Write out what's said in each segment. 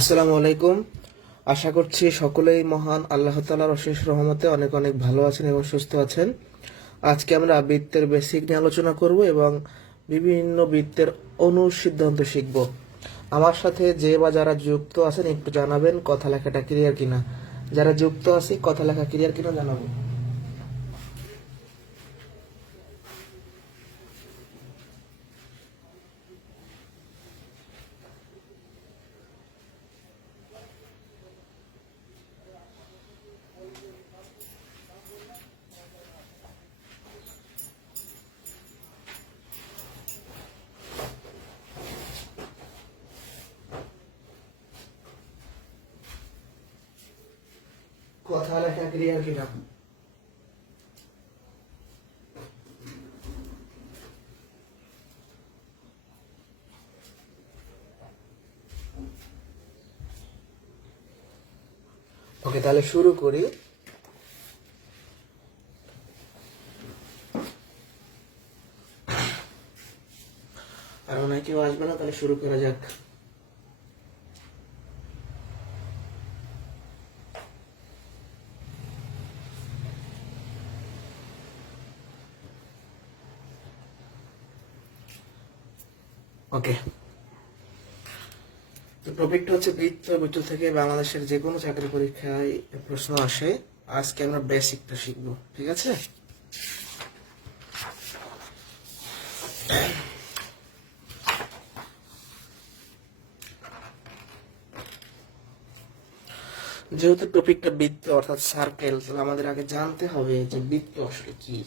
আসসালামু আলাইকুম। আশা করছি সকলেই মহান আল্লাহ তাআলার অশেষ রহমতে অনেক অনেক ভালো আছেন এবং সুস্থ আছেন। আজকে আমরা বৃত্তের বেসিক নিয়ে আলোচনা করব এবং বিভিন্ন বৃত্তের অনুসিদ্ধান্ত শিখব। আমার সাথে যে বা যারা যুক্ত আছেন একটু জানাবেন কথা লেখাটা ক্লিয়ার কিনা। যারা যুক্ত আছি কথা লেখা ক্লিয়ার কিনা জানাবো। কথা লেখা ক্লিয়ার কিনা। ওকে, তাহলে শুরু করি। আর মনে হয় কেউ আসবে না, তাহলে শুরু করা যাক। ওকে, তো টপিকটা হচ্ছে বৃত্ত। বৃত্ত থেকে বাংলাদেশের যে কোনো চাকরি পরীক্ষায় প্রশ্ন আসে। আজকে আমরা বেসিকটা শিখবো, ঠিক আছে? যেহেতু টপিকটা বৃত্ত অর্থাৎ সার্কেল, তাহলে আমাদের আগে জানতে হবে যে বৃত্ত আসলে কি।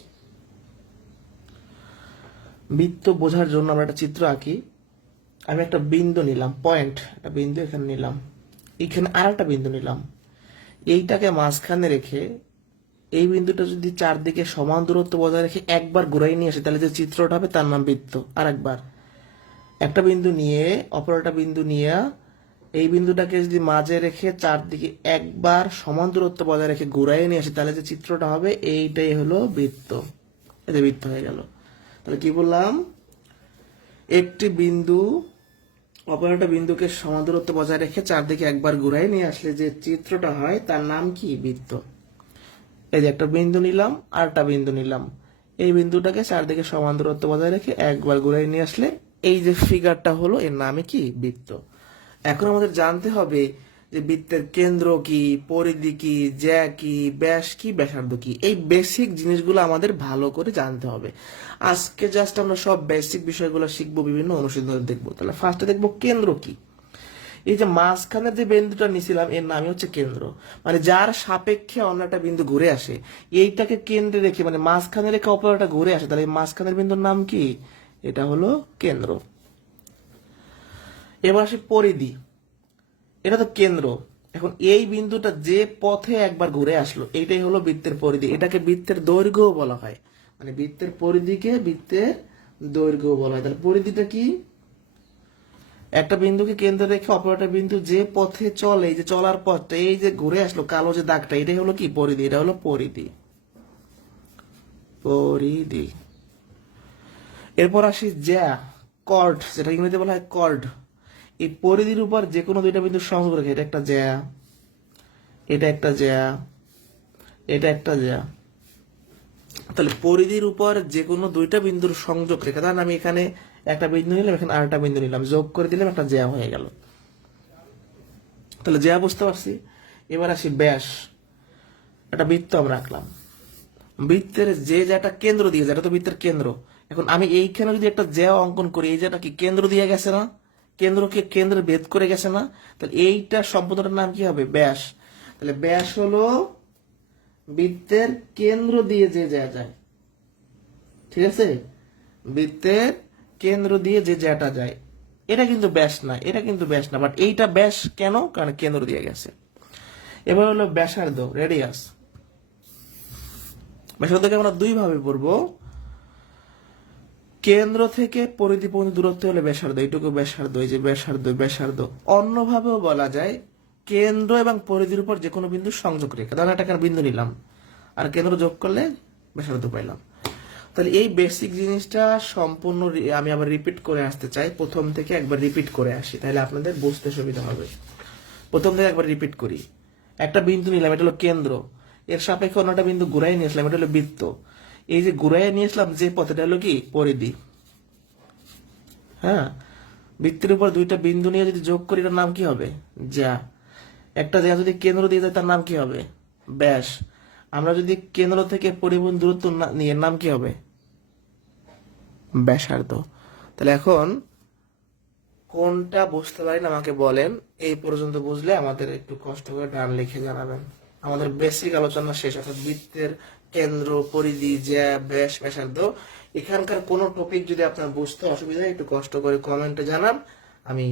বৃত্ত বোঝার জন্য আমরা একটা চিত্র আঁকি। আমি একটা বিন্দু নিলাম, পয়েন্ট, একটা বিন্দু এখানে নিলাম, এখানে আর একটা বিন্দু নিলাম। এইটাকে মাঝখানে রেখে এই বিন্দুটা যদি চারদিকে সমান দূরত্ব বজায় রেখে একবার ঘুরাই নিয়ে আসে, তাহলে যে চিত্রটা হবে তার নাম বৃত্ত। আর একবার একটা বিন্দু নিয়ে অপর একটা বিন্দু নিয়ে এই বিন্দুটাকে যদি মাঝে রেখে চারদিকে একবার সমান দূরত্ব বজায় রেখে ঘুরাই নিয়ে আসে, তাহলে যে চিত্রটা হবে এইটাই হলো বৃত্ত। এই যে বৃত্ত হয়ে গেল। তাহলে কি বললাম? একটি বিন্দু অপর একটা বিন্দুকে সমান দূরত্ব বজায় রেখে চারদিকে একবার ঘুরাই নিয়ে আসলে যে চিত্রটা হয় তার নাম কি? বৃত্ত। এই যে একটা বিন্দু নিলাম আর একটা বিন্দু নিলাম, এই বিন্দুটাকে চারদিকে সমান দূরত্ব বজায় রেখে একবার ঘুরাই নিয়ে আসলে এই যে ফিগারটা হলো, এর নামে কি? বৃত্ত। এখন আমাদের জানতে হবে যে বৃত্তের কেন্দ্র কি, পরিধি কি, জ্যা কি, ব্যাস কি, ব্যাসার্ধ কি। এই বেসিক জিনিসগুলো আমাদের ভালো করে জানতে হবে। আজকে জাস্ট আমরা সব বেসিক বিষয়গুলো শিখবো, বিভিন্ন অনুশীলন দেখবো। তাহলে ফার্স্টে দেখবো কেন্দ্র কি। এই যে মাঝখানে যে বিন্দুটা নিছিলাম এর নামই হচ্ছে কেন্দ্র, মানে যার সাপেক্ষে অন্য একটা বিন্দু ঘুরে আসে এইটাকে কেন্দ্রে রেখে, মানে মাঝখানে রেখে অপর একটা ঘুরে আসে, তাহলে এই মাঝখানের বিন্দুর নাম কি? এটা হলো কেন্দ্র। এবার আসি পরিধি। এটা তো কেন্দ্র। এখন এই বিন্দুটা যে পথে একবার ঘুরে আসলো এইটাই হলো বৃত্তের পরিধি। এটাকে বৃত্তের দৈর্ঘ্য বলা হয়, মানে বৃত্তের পরিধিকে বৃত্তের দৈর্ঘ্য বলা হয়। তাহলে পরিধিটা কি? একটা বিন্দুকে কেন্দ্র রেখে অপর একটা বিন্দু যে পথে চলে, এই যে চলার পথটা, এই যে ঘুরে আসলো কালো যে দাগটা, এটাই হলো কি? পরিধি। এটা হলো পরিধি। পরিধি। এরপর আসি জ্যা, কর্ড, যেটা ইংরেজিতে বলা হয় কর্ড। এই পরিধির উপর যে কোনো দুইটা বিন্দু সংযোগ রেখে, এটা একটা জ্যা, এটা একটা জ্যা, এটা একটা জ্যা। তাহলে পরিধির উপর যে কোনো দুইটা বিন্দুর সংযোগ রেখে, তাহলে আমি এখানে একটা বিন্দু নিলাম, এখানে আরেকটা বিন্দু নিলাম, যোগ করে দিলাম, একটা জ্যা হয়ে গেল। তাহলে জ্যা বুঝতে পারছি। এবার আসি ব্যাস। একটা বৃত্ত আমরা আঁকলাম, বৃত্তের যে যেটা কেন্দ্র দিয়ে, যেটা তো বৃত্তের কেন্দ্র। এখন আমি এইখানে যদি একটা জ্যা অঙ্কন করি, এই যেটা কি কেন্দ্র দিয়ে গেছে না? কেন্দ্রকে কেন্দ্রে ভেদ করে গেছে না? তাহলে এইটা সম্পূর্ণটার নাম কি হবে? ব্যাস। তাহলে ব্যাস হলো বৃত্তের কেন্দ্র দিয়ে যে জ্যা যায়, ঠিক আছে? বৃত্তের কেন্দ্র দিয়ে যে জ্যাটা যায়, এটা কিন্তু ব্যাস না, এটা কিন্তু ব্যাস না, বাট এইটা ব্যাস কেন? কারণ কেন্দ্র দিয়ে গেছে। এবার হলো ব্যাসার্ধ, রেডিয়াস। ব্যাসার্ধকে আমরা দুই ভাবে পড়বো। কেন্দ্র থেকে পরিধি পর্যন্ত দূরত্ব হলে ব্যাসার্ধ, এইটুকু ব্যাসার্ধ, এই যে ব্যাসার্ধ, ব্যাসার্ধ। অন্যভাবেও বলা যায় কেন্দ্র এবং পরিধির উপর যে কোনো বিন্দু সংযোগ রেখে, ধরেন একটা বিন্দু নিলাম আর কেন্দ্র যোগ করলে ব্যাসার্ধ পাইলাম। তাহলে এই বেসিক জিনিসটা সম্পূর্ণ আমি আবার রিপিট করে আসতে চাই, প্রথম থেকে একবার রিপিট করে আসি, তাহলে আপনাদের বুঝতে সুবিধা হবে। প্রথম থেকে একবার রিপিট করি। একটা বিন্দু নিলাম, এটা হলো কেন্দ্র, এর সাপেক্ষে অন্যটা বিন্দু ঘুরাই নিয়ে আসলাম, এটা হলো বৃত্ত। এই যে ঘুরাই নিয়ে আসলাম যে পথ, এটা হলো কি পরিধি। হ্যাঁ, বৃত্তের উপর দুইটা বিন্দু নিয়ে যদি যোগ করি এটার নাম কি হবে? যা। একটা যা যদি কেন্দ্র দিয়ে দেয় তার নাম কি হবে? ব্যাস। আমরা যদি কেন্দ্র থেকে পরিবহন দূরত্ব নিয়ে এর নাম কি হবে? ব্যাসার্ধ। তাহলে এখন কোনটা বুঝতে পারেন আমাকে বলেন। এই পর্যন্ত বুঝলে আমাদের একটু কষ্ট করে ডান লিখে জানাবেন। আমাদের বেসিক আলোচনা শেষ, অর্থাৎ বৃত্তের কেন্দ্র, পরিধি, জ্যা, ব্যাস, ব্যাসার্ধ। এখানকার কোনো টপিক যদি আপনার বুঝতে অসুবিধা হয় একটু কষ্ট করে কমেন্টে জানান, আমি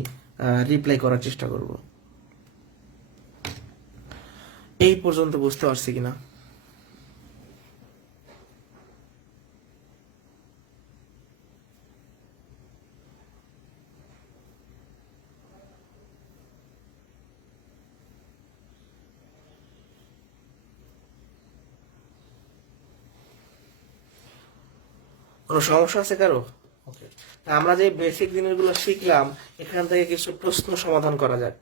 রিপ্লাই করার চেষ্টা করব। এই পর্যন্ত বুঝতে পারছি কিনা? কোনো সমস্যা আছে কারো? ওকে, আমরা যে বেসিক জিনিসগুলো শিখলাম এখান থেকে কিছু প্রশ্ন সমাধান করা যাক।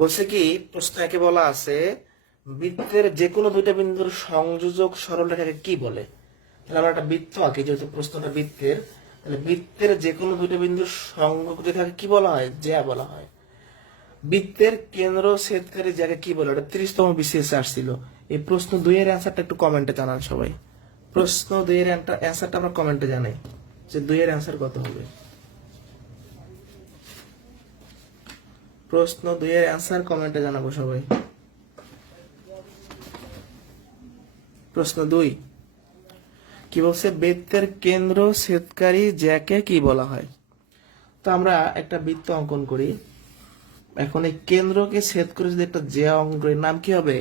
বলছে কি, প্রশ্ন একে বলা আছে বৃত্তের যে কোনো দুইটা বিন্দুর সংযোজক সরলরেখাকে কি বলে? তাহলে আমরা একটা বৃত্ত আঁকি, যেহেতু প্রশ্নটা বৃত্তের, তাহলে বৃত্তের যে কোনো দুইটা বিন্দুর সংযোগ রেখাকে কি বলা হয়? জ্যা বলা হয়। বৃত্তের কেন্দ্র ছেদকারী জায়গা কি বলে? এটা 30তম বিসিএস আসছিল। এই প্রশ্ন 2 এর অ্যান্সারটা একটু কমেন্টে জানান সবাই। প্রশ্ন 2 এর অ্যান্সারটা আমরা কমেন্টে জানাই যে 2 এর অ্যান্সার কত হবে। প্রশ্ন 2 এর অ্যান্সার কমেন্টে জানাবো সবাই। প্রশ্ন 2 কি বলছে? বৃত্তের কেন্দ্র ছেদকারী জ্যাকে কি বলা হয়? তো আমরা একটা বৃত্ত অঙ্কন করি। এখন এই কেন্দ্রকে ছেদ করে যদি একটা জ্যা অঙ্কন করি, নাম কি হবে?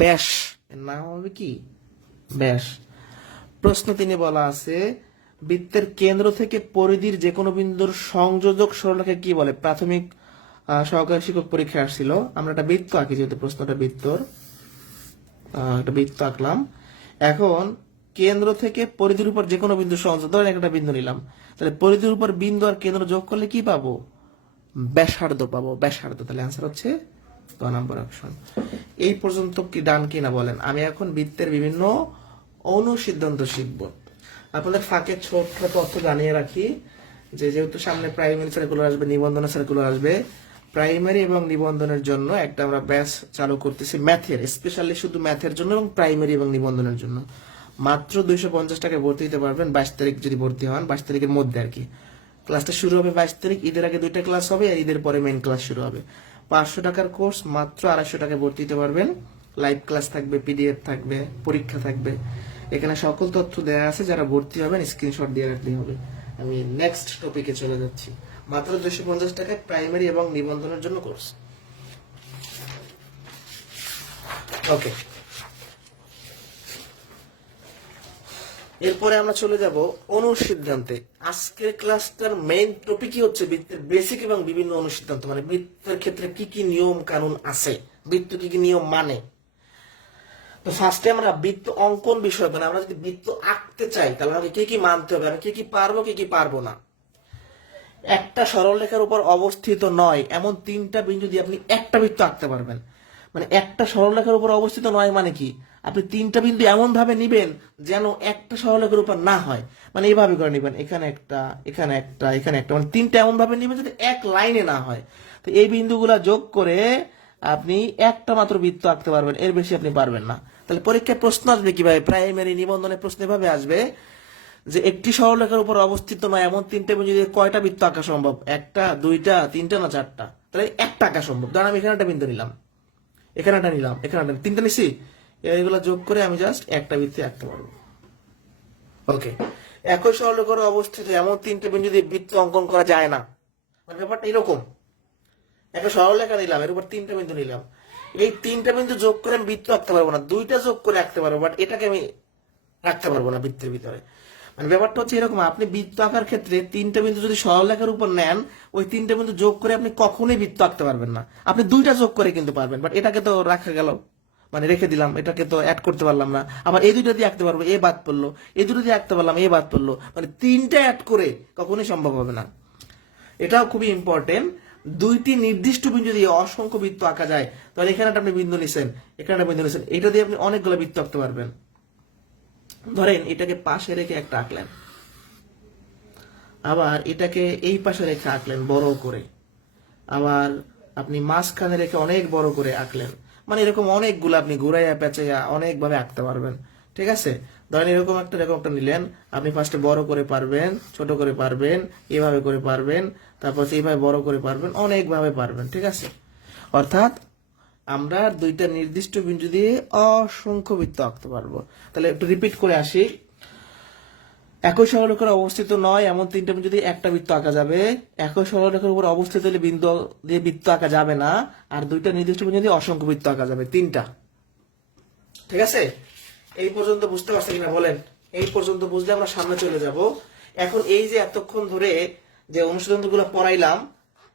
ব্যাস। এর নাম হবে কি? ব্যাস। প্রশ্ন 3 বলা আছে বৃত্তের কেন্দ্র থেকে পরিধির যে কোনো বিন্দুর সংযোজক সরলরেখাকে কি বলে? প্রাথমিক সহকারী শিক্ষক পরীক্ষা আসছিল। আমরা একটা বৃত্ত আঁকি, যেহেতু প্রশ্নটা বৃত্তর, একটা বৃত্ত আঁকলাম। এখন কেন্দ্র থেকে পরিধির উপর যে কোনো বিন্দু সংযোগ, ধরেন একটা বিন্দু নিলাম, তাহলে পরিধির উপর বিন্দু আর কেন্দ্র যোগ করলে কি পাবো? ব্যাসার্ধ পাবো, ব্যাসার্ধ। তাহলে অ্যান্সার হচ্ছে গ নাম্বার অপশন। এই পর্যন্ত কি ডান কিনা বলেন? আমি এখন বৃত্তের বিভিন্ন অনুসিদ্ধান্ত শিখব। আপনাদের ফাঁকে ছোট তথ্য জানিয়ে রাখি যে যেহেতু সামনে প্রাইমারি সার্কুলার আসবে, নিবন্ধনের সার্কুলার আসবে, প্রাইমারি এবং নিবন্ধনের জন্য একটা আমরা ব্যাচ চালু করতেছি ম্যাথের, স্পেশালি শুধু ম্যাথের জন্য এবং প্রাইমারি এবং নিবন্ধনের জন্য। মাত্র 250 টাকায় ভর্তি দিতে পারবেন 22 তারিখ যদি ভর্তি হন, 22 তারিখের মধ্যে আর কি। ক্লাসটা শুরু হবে 22 তারিখ, ঈদের আগে 2টা ক্লাস হবে, আর ঈদের পরে মেইন ক্লাস শুরু হবে। 500 টাকার কোর্স, মাত্র 250 টাকায় ভর্তি দিতে পারবেন। লাইভ ক্লাস থাকবে, পিডিএফ থাকবে, পরীক্ষা থাকবে। এখানে সকল তথ্য দেওয়া আছে, যারা ভর্তি হবেন স্ক্রিনশট দিয়ে রাখলেই হবে। আমি নেক্সট টপিকে চলে যাচ্ছি। মাত্র 250 টাকায় প্রাইমারি এবং নিবন্ধনের জন্য কোর্স। ওকে, এরপরে আমরা চলে যাব অনুসিদ্ধান্তে। আজকের ক্লাসটার মেইন টপিকই হচ্ছে বৃত্তের বেসিক এবং বিভিন্ন অনুসিদ্ধান্ত, মানে বৃত্তের ক্ষেত্রে কি কি নিয়ম কানুন আছে, বৃত্ত কি কি নিয়ম মানে। তো ফার্স্টে আমরা বৃত্ত অঙ্কন বিষয়, মানে আমরা যদি বৃত্ত আঁকতে চাই তাহলে আমাকে কি কি মানতে হবে, আমি কি কি পারবো কি কি পারবো না। একটা সরলরেখার উপর অবস্থিত নয় এমন 3টা বিন্দু দিয়ে আপনি একটা বৃত্ত আঁকতে পারবেন। মানে একটা সরলরেখার উপর অবস্থিত নয় মানে কি, আপনি 3টা বিন্দু এমন ভাবে নিবেন যেন একটা সরলরেখার উপর না হয়। মানে এইভাবে করে নিবেন, এখানে একটা, এখানে একটা, এখানে একটা, মানে 3টা এমন ভাবে নিবেন যাতে এক লাইনে না হয়। তো এই বিন্দুগুলা যোগ করে আপনি একটা মাত্র বৃত্ত আঁকতে পারবেন, এর বেশি আপনি পারবেন না। তাহলে পরীক্ষায় প্রশ্ন আসবে কিভাবে? প্রাইমারি নিবন্ধনের প্রশ্ন এভাবে আসবে যে একটি সরলরেখার উপর অবস্থিত নয় এমন 3টে বিন্দু দিয়ে কয়টা বৃত্ত আঁকা সম্ভব? 1টা, 2টা, 3টা না 4টা? তাহলে একটা আঁকা সম্ভব। ধরেন আমি এখানে একটা বিন্দু নিলাম, এখানে একটা নিলাম, এখানে একটা, 3টা নিছি, এইগুলো যোগ করে আমি জাস্ট একটা বৃত্ত আঁকতে পারবো। ওকে, একই সরলরেখার অবস্থিত এমন 3টে বিন্দু দিয়ে বৃত্ত অঙ্কন করা যায় না। মানে ব্যাপারটা এরকম, একটা সরলরেখা নিলাম, এর উপর 3টে বিন্দু নিলাম, এই 3টে বিন্দু যোগ করে আমি বৃত্ত আঁকতে পারবো না, 2টা যোগ করে আঁকতে পারবো, বাট এটাকে আমি রাখতে পারবো না বৃত্তের ভিতরে। মানে ব্যাপারটা হচ্ছে এরকম, আপনি বৃত্ত আঁকার ক্ষেত্রে 3টে বিন্দু যদি সরলরেখার উপর নেন, ওই 3টে বিন্দু যোগ করে আপনি কখনোই বৃত্ত আঁকতে পারবেন না। আপনি 2টা যোগ করে কিন্তু পারবেন, বাট এটাকে তো রাখা গেল, মানে রেখে দিলাম, এটাকে তো অ্যাড করতে পারলাম না। আবার এই 2টা দিয়ে আঁকতে পারবো, এ বাদ পড়লো, এই 2টো দিয়ে আঁকতে পারলাম, এ বাদ পড়লো, মানে 3টা অ্যাড করে কখনোই সম্ভব হবে না। এটাও খুবই ইম্পর্টেন্ট। দুইটি নির্দিষ্ট বিন্দু দিয়ে অসংখ্য বৃত্ত আঁকা যায়, তাহলে এখানে একটা আপনি বিন্দু নিছেন, এখানে একটা বিন্দু নিছেন, এটা দিয়ে আপনি অনেকগুলো বৃত্ত আঁকতে পারবেন। ধরেন এটাকে পাশে রেখে একটা আঁকলেন, আবার এটাকে এই পাশে রেখে আঁকলেন বড় করে, আবার আপনি মাঝখানে রেখে অনেক বড় করে আঁকলেন, মানে এরকম অনেকগুলো আপনি ঘুরাইয়া পেঁচাইয়া অনেকভাবে আঁকতে পারবেন। ঠিক আছে, ধরেন এরকম একটা নিলেন, আপনি ফার্স্টে বড় করে পারবেন, ছোট করে পারবেন, এভাবে করে পারবেন, তারপর এইভাবে বড় করে পারবেন, অনেকভাবে পারবেন। ঠিক আছে, অর্থাৎ আমরা দুইটা নির্দিষ্ট বিন্দু দিয়ে অসংখ্য বৃত্ত আঁকতে পারবো। তাহলে একটু রিপিট করে আসি। একই সরলরেখার অবস্থিত নয় এমন তিনটা বিন্দু দিয়ে একটা বৃত্ত আঁকা যাবে। একই সরলরেখার উপর অবস্থিত হলে বিন্দু দিয়ে বৃত্ত আঁকা যাবে না। আর দুইটা নির্দিষ্ট বিন্দু দিয়ে অসংখ্য বৃত্ত আঁকা যাবে, তিনটা। ঠিক আছে, এই পর্যন্ত বুঝতে পারছেন কিনা বলেন? এই পর্যন্ত বুঝলে আমরা সামনে চলে যাব। এখন এই যে এতক্ষণ ধরে যে অনুশীলনগুলো পড়াইলাম,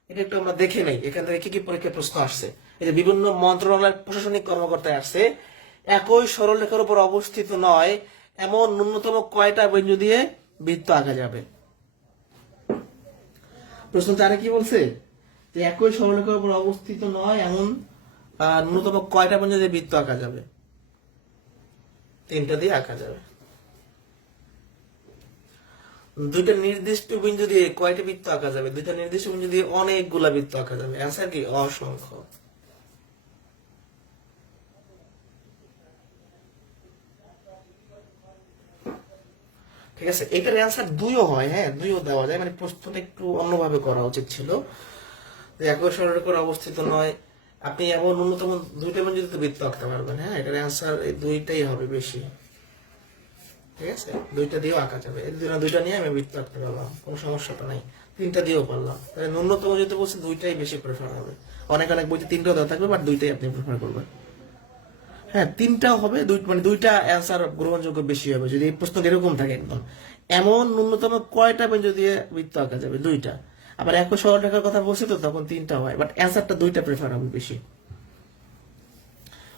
এটা একটু আমরা দেখে নেই এখান থেকে কি কি পরীক্ষায় প্রশ্ন আসছে। এই যে বিভিন্ন মন্ত্রণালয়ের প্রশাসনিক কর্মকর্তায় আসছে, একই সরলরেখার উপর অবস্থিত নয় এমন ন্যূনতম কয়টা বিন্দু দিয়ে বৃত্ত আঁকা যাবে। প্রশ্ন 4 কি বলছে, যে একই সরলরেখার উপর অবস্থিত নয় এমন ন্যূনতম কয়টা বিন্দু দিয়ে বৃত্ত আঁকা যাবে? 3টা দিয়ে আঁকা যাবে। দুইটা নির্দিষ্ট বিন্দু দিয়ে কয়টা বৃত্ত আঁকা যাবে? দুইটা নির্দিষ্ট বিন্দু দিয়ে অনেকগুলা বৃত্ত আঁকা যাবে। অ্যান্সার কি? অসংখ্য। ঠিক আছে, এটার অ্যান্সার 2ও হয়, হ্যাঁ 2ও দেওয়া যায়, মানে প্রশ্নটা একটু অন্যভাবে করা উচিত ছিল। একই সরলরেখার অবস্থিত নয়, আপনি এমন ন্যূনতম দুইটা বিন্দু দিয়ে বৃত্ত আঁকতে পারবেন। হ্যাঁ, এটার অ্যান্সার এই দুইটাই হবে বেশি। ঠিক আছে, দুইটা দিয়েও আঁকা যাবে। এই দুইটা নিয়ে আমি বৃত্ত আঁকতে পারলাম, কোনো সমস্যাটা নাই। 3টা দিয়েও পারলাম। তাহলে ন্যূনতম যেটা বলছে দুইটাই বেশি প্রেফার হবে। অনেক অনেক বইতে 3টাও দেওয়া থাকবে, বাট দুইটাই আপনি প্রেফার করবেন। হ্যাঁ, 3টাও হবে, মানে দুইটা অ্যান্সার গ্রহণযোগ্য বেশি হবে যদি এই প্রশ্ন এরকম থাকে একদম। এমন ন্যূনতম কয়টা বিন্দু দিয়ে বৃত্ত আঁকা যাবে? 2টা। আবার একই সরলরেখার কথা বলছে তো, তখন 3টা হয়, বাট অ্যান্সারটা 2টা প্রেফার হবে বেশি।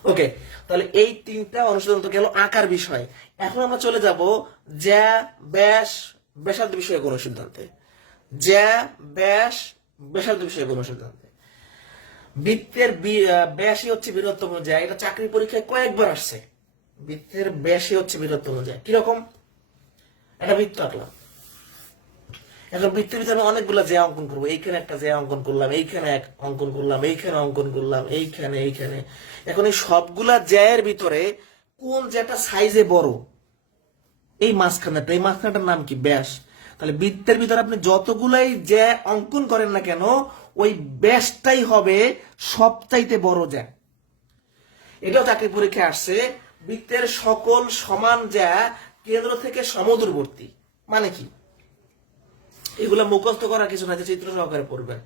ওকে, তাহলে এই 3টা অনুশীলন তো গেল আঁকার বিষয়। এখন আমরা চলে যাব জ্যা, ব্যাস, ব্যাসার্ধ বিষয়ে কোন সিদ্ধান্তে। জ্যা, ব্যাস, ব্যাসার্ধ বিষয়ে কোন সিদ্ধান্তে। বৃত্তের ব্যাসই হচ্ছে বৃহত্তম জ্যা। এটা চাকরি পরীক্ষায় কয়েকবার আসছে। বৃত্তের ব্যাসই হচ্ছে বৃহত্তম জ্যা। কিরকম? একটা বৃত্ত আঁকলাম, এখন বৃত্তের ভিতরে আমি অনেকগুলো জ্যা অঙ্কন করবো। এইখানে একটা জ্যা অঙ্কন করলাম, এইখানে এক অঙ্কন করলাম, এইখানে অঙ্কন করলাম, এইখানে এইখানে। এখন এই সবগুলা জ্যায়ের ভিতরে কোন জ্যাটা সাইজে বড়? এই মাঝখানেটা, এই মাঝখানটার নাম কি? ব্যাস। তাহলে বৃত্তের ভিতরে আপনি যতগুলাই জ্যা অঙ্কন করেন না কেন, ওই ব্যাসটাই হবে সবচাইতে বড় জ্যা। এটাও চাকরি পরীক্ষায় আসছে। বৃত্তের সকল সমান জ্যা কেন্দ্র থেকে সমদূরবর্তী। মানে কি? এগুলা মুখস্থ করার কিছু না, চিত্র সহকারে পড়বেন।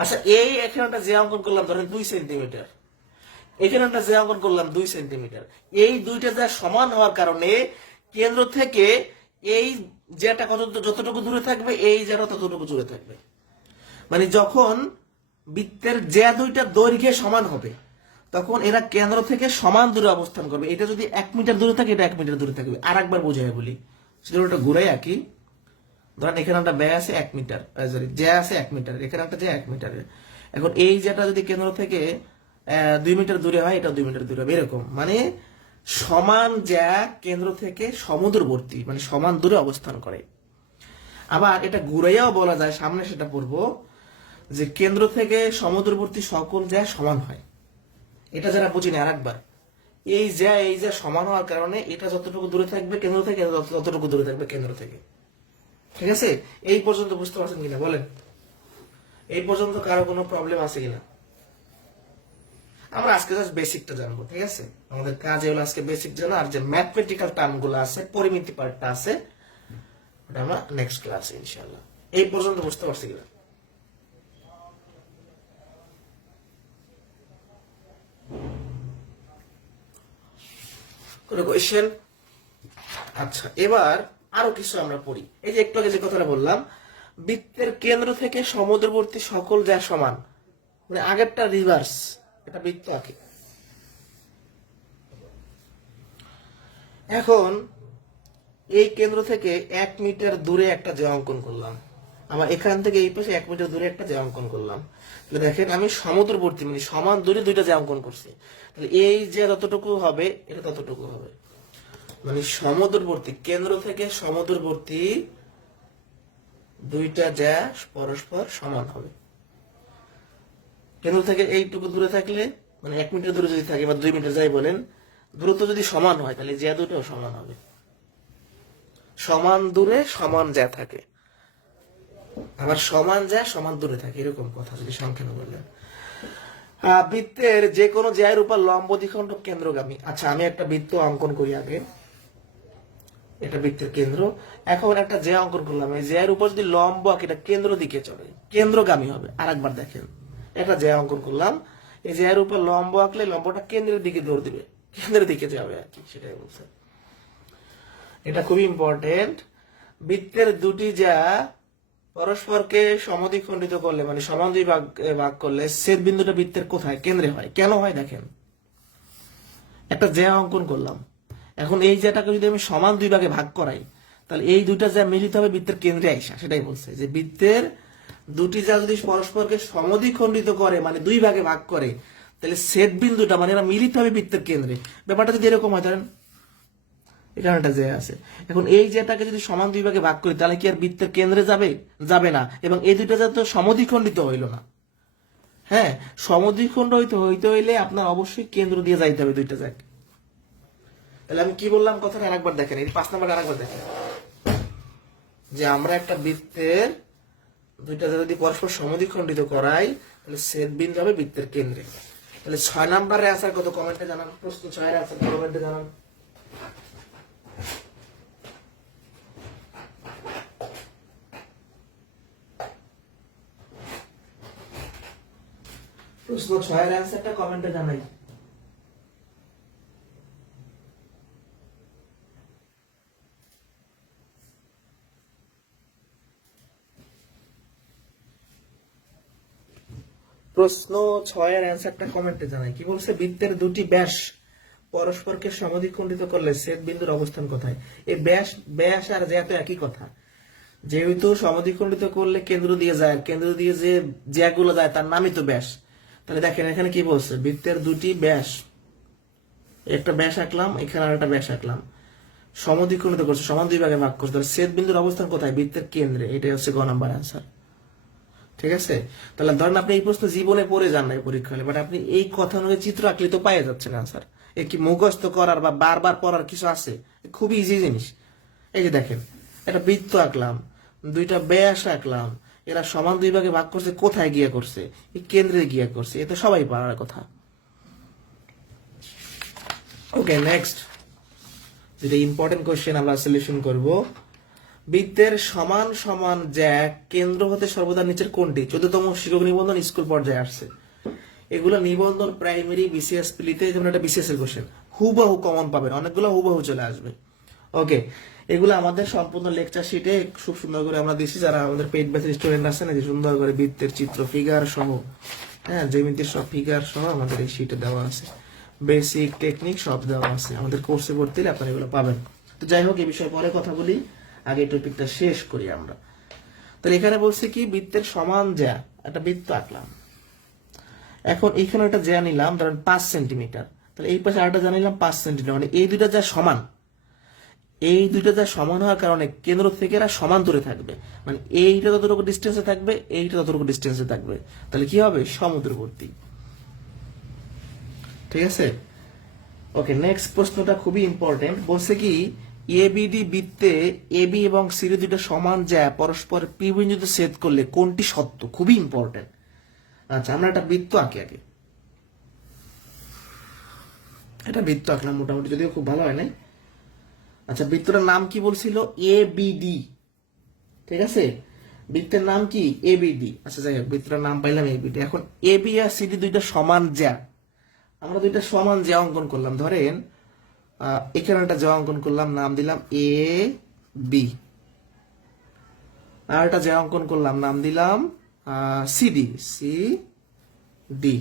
আচ্ছা, এই এখানে একটা জ্যা অঙ্কন করলাম ধরেন 2 সেন্টিমিটার, এখানে একটা জ্যা অঙ্কন করলাম 2 সেন্টিমিটার। এই দুইটা জ্যা সমান হওয়ার কারণে কেন্দ্র থেকে এই জ্যাটা যতটুকু দূরে থাকবে, এই জ্যাটা ততটুকু দূরে থাকবে। মানে যখন বৃত্তের জ্যা দুইটা দৈর্ঘ্যে সমান হবে, তখন এরা কেন্দ্র থেকে সমান দূরে অবস্থান করবে। এটা যদি 1 মিটার দূরে থাকে, এটা 1 মিটার দূরে থাকবে। আর একবার বোঝাই বলি, সেটা ওটা ঘুরাই আঁকি। ধরেন এখানে একটা ব্যয় আছে 1 মিটার, সরি জ্যা আছে 1 মিটার, এখানে একটা জ্যা 1 মিটারের। এখন এই জ্যাটা যদি কেন্দ্র থেকে 2 মিটার দূরে হয়, এটা 2 মিটার দূরে হবে, এরকম। মানে সমান জ্যা কেন্দ্র থেকে সমদূরবর্তী, মানে সমান দূরে অবস্থান করে। আবার এটা ঘুরাইয়াও বলা যায়, সামনে সেটা পড়বো, যে কেন্দ্র থেকে সমদূরবর্তী সকল জ্যা সমান হয়। এটা যারা বুঝিনি আর একবার, এই জ্যা সমান হওয়ার কারণে এটা যতটুকু দূরে থাকবে কেন্দ্র থেকে, ততটুকু দূরে থাকবে কেন্দ্র থেকে। ঠিক আছে, এই পর্যন্ত বুঝতে পারছেন কিনা বলেন? এই পর্যন্ত কারো কোনো প্রবলেম আছে কিনা? আমরা আজকে জাস্ট বেসিকটা জানবো। ঠিক আছে, আমাদের কাজ হলো আজকে বেসিক জানা, আর যে ম্যাথমেটিক্যাল টার্মগুলো আছে, পরিমিতি পার্টটা আছে, ওটা আমরা নেক্সট ক্লাসে ইনশাআল্লাহ। এই পর্যন্ত বুঝতে পারছি কিনা? কোনো কোয়েশ্চেন? আচ্ছা, এবার আরো কিছু আমরা পড়ি। এই যে একটু আগে যে কথাটা বললাম, বৃত্তের কেন্দ্র থেকে সমুদ্রবর্তী সকল যা সমান, মানে আগেরটা রিভার্স। এটা বৃত্ত আঁকি। এখন এই কেন্দ্র থেকে 1 মিটার দূরে একটা জ্যা অঙ্কন করলাম। আমার এখান থেকে এই পাশে 1 মিটার দূরে একটা জ্যা অঙ্কন করলাম। তাহলে দেখেন আমি সমুদ্রবর্তী মানে সমান দূরে দুইটা জ্যা অঙ্কন করছি। তাহলে এই যে যতটুকু হবে এটা ততটুকু হবে, মানে সমুদ্রবর্তী কেন্দ্র থেকে সমুদ্রবর্তী দুইটা জ্যা পরস্পর সমান হবে। কেন্দ্র থেকে এইটুকু দূরে থাকলে মানে 1 মিটার দূরে যদি থাকে বা 2 মিটার যাই বলেন, দূরত্ব যদি সমান হয় তাহলে জ্যা দুটোও সমান হবে। সমান দূরে সমান জ্যা থাকে, আবার সমান জ্যা সমান দূরে থাকে, এরকম কথা যদি সংখ্যা বললেন। বৃত্তের যে কোনো জ্যায়ের উপর লম্ব দ্বিখণ্ডক কেন্দ্রগামী। আচ্ছা আমি একটা বৃত্ত অঙ্কন করি আগে, এটা বৃত্তের কেন্দ্র। এখন একটা জ্যা অঙ্কন করলাম, এই জ্যায়ের উপর যদি লম্ব আঁকি এটা কেন্দ্র দিকে চলে, কেন্দ্রগামী হবে। আর একবার দেখেন, একটা জ্যা অঙ্কন করলাম, এই জ্যায়ের উপর লম্ব আঁকলে লম্বটা কেন্দ্রের দিকে দৌড় দিবে, কেন্দ্রের দিকে যাবে আর কি, সেটাই বলছে। এটা খুবই ইম্পর্টেন্ট। বৃত্তের দুটি জ্যা পরস্পরকে সমদ্বিখণ্ডিত করলে মানে সমান দুই ভাগ করলে ছেদ বিন্দুটা বৃত্তের কোথায়? কেন্দ্রে হয়। কেন হয় দেখেন, একটা জ্যা অঙ্কন করলাম, এখন এই জ্যাটাকে যদি আমি সমান দুই ভাগে ভাগ করাই তাহলে এই দুইটা জ্যা মিলিত হবে বৃত্তের কেন্দ্রে আইসা। সেটাই বলছে যে বৃত্তের দুটি জ্যা যদি পরস্পরকে সমদ্বিখণ্ডিত করে মানে দুই ভাগে ভাগ করে তাহলে ছেদ বিন্দুটা মানে এরা মিলিত হবে বৃত্তের কেন্দ্রে। ব্যাপারটা যদি এরকম হয় ধরেন এখানে একটা জ্যা আছে, এখন এই জ্যাটাকে যদি সমান দুই ভাগে ভাগ করি তাহলে কি আর বৃত্তের কেন্দ্রে যাবে? যাবে না। এবং এই দুইটা জ্যা তো সমদ্বিখণ্ডিত হইল না। হ্যাঁ, সমদ্বিখণ্ড হইতে হইলে আপনার অবশ্যই কেন্দ্র দিয়ে যাইতে হবে দুইটা জ্যাকে। তাহলে আমি কি বললাম কথাটা আরেকবার দেখেন, এই 5 নাম্বার আরেকবার দেখেন, যে আমরা একটা বৃত্তের দুইটা জ্যা যদি পরস্পর সমদ্বিখণ্ডিত করাই তাহলে ছেদ বিন্দু হবে বৃত্তের কেন্দ্রে। তাহলে 6 নাম্বারের আনসার কত কমেন্টে জানান, প্রশ্ন 6 এর আনসার কমেন্টে জানান। প্রশ্ন 6 এর অ্যান্সারটা কমেন্টে জানাই। প্রশ্ন 6 এর অ্যান্সারটা কমেন্টে জানাই। কি বলছে? বৃত্তের দুটি ব্যাস পরস্পরকে সমদ্বিখণ্ডিত করলে ছেদ বিন্দুর অবস্থান কোথায়? এই ব্যাস ব্যাস আর জ্যা তো একই কথা। যেহেতু সমদ্বিখণ্ডিত করলে কেন্দ্র দিয়ে যায়, কেন্দ্র দিয়ে যে জ্যাগুলো যায় তার নামই তো ব্যাস। তাহলে দেখেন এখানে কি বলছে, বৃত্তের দুটি ব্যাস, একটা ব্যাস আঁকলাম, এখানে আর একটা ব্যাস আঁকলাম, সমদ্বিখণ্ডিত করছে, সমান দুই ভাগে ভাগ করছে, তাহলে ছেদ বিন্দুর অবস্থান কোথায়? বৃত্তের কেন্দ্রে। এটাই হচ্ছে গ নাম্বার অ্যান্সার। ঠিক আছে? তাহলে ধরেন আপনি এই প্রশ্ন জীবনে পড়ে যান নাই পরীক্ষা হলে, বাট আপনি এই কথা অনুযায়ী চিত্র আঁকলে তো পাইয়া যাচ্ছেন অ্যান্সার। এ কি মুখস্থ করার বা বারবার পড়ার কিছু আছে? খুবই ইজি জিনিস। এই যে দেখেন, একটা বৃত্ত আঁকলাম, দুইটা ব্যাস আঁকলাম, এরা সমান দুই ভাগে ভাগ করছে, কোথায় গিয়ে করছে? এই কেন্দ্রে গিয়ে করছে। এ তো সবাই পারার কথা। ওকে, নেক্সট যেটা ইম্পর্টেন্ট কোশ্চেন আমরা সলিউশন করব। বৃত্তের সমান সমান জ্যা কেন্দ্র হতে সর্বদা নিচের কোনটি? 14তম শিক্ষক নিবন্ধন স্কুল পর্যায়ে আসছে। এগুলো নিবন্ধন প্রাইমারি বিসিএস প্লিতে, যেমন একটা বিসিএস এর কোশ্চেন হুবহু কমন পাবেন, অনেকগুলো হুবহু চলে আসবে। ওকে, এগুলো আমাদের সম্পূর্ণ লেকচার শিটে খুব সুন্দর করে আমরা দিচ্ছি। যারা আমাদের পেইড ব্যাচের স্টুডেন্ট আছেন, এই যে সুন্দর করে বৃত্তের চিত্র ফিগার সহ, হ্যাঁ জ্যামিতির সব ফিগার সহ আমাদের এই শিটে দেওয়া আছে, বেসিক টেকনিক সব দেওয়া আছে। আমাদের কোর্সে ভর্তি হলে আপনারা এগুলো পাবেন। তো যাই হোক, এই বিষয়ে পরে কথা বলি, আগে টপিকটা শেষ করি আমরা। তাহলে এখানে বলছে কি, বৃত্তের সমান জ্যা, একটা বৃত্ত আঁকলাম, এখন এখানে একটা জ্যা নিলাম ধরেন 5 সেন্টিমিটার, তাহলে এই পাশে আরেকটা জ্যা নিলাম 5 সেন্টিমিটার, মানে এই দুইটা জ্যা সমান। এই দুইটা জ্যা সমান হওয়ার কারণে কেন্দ্র থেকে এরা সমান দূরে থাকবে, মানে এইটা যতটুকু ডিস্টেন্সে থাকবে, এইটা ততটুকু ডিস্টেন্সে থাকবে, তাহলে কি হবে? সমুদ্রবর্তী। ঠিক আছে? ওকে, নেক্সট প্রশ্নটা খুবই ইম্পর্টেন্ট। বলছে কি, এবিডি বৃত্তে এবি এবং সিডি দুইটা সমান জ্যা পরস্পর পি বিন্দুতে ছেদ করলে কোনটি সত্য? খুবই ইম্পর্টেন্ট। আচ্ছা, আমরা একটা বৃত্ত আঁকি আগে। এটা বৃত্ত আঁকলাম মোটামুটি, যদিও খুব ভালো হয় নাই। আচ্ছা, বৃত্তটার নাম কি বলছিল? এবিডি। ঠিক আছে, বৃত্তের নাম কি? এবিডি। আচ্ছা যাই হোক, বৃত্তটার নাম পাইলাম এবিডি। এখন এবি আর সিডি দুইটা সমান জ্যা, আমরা দুইটা সমান জ্যা অঙ্কন করলাম। ধরেন এখানে একটা জ্যা অঙ্কন করলাম, নাম দিলাম এ বি। আর একটা জ্যা অঙ্কন করলাম, নাম দিলাম সিডি, সি ডি।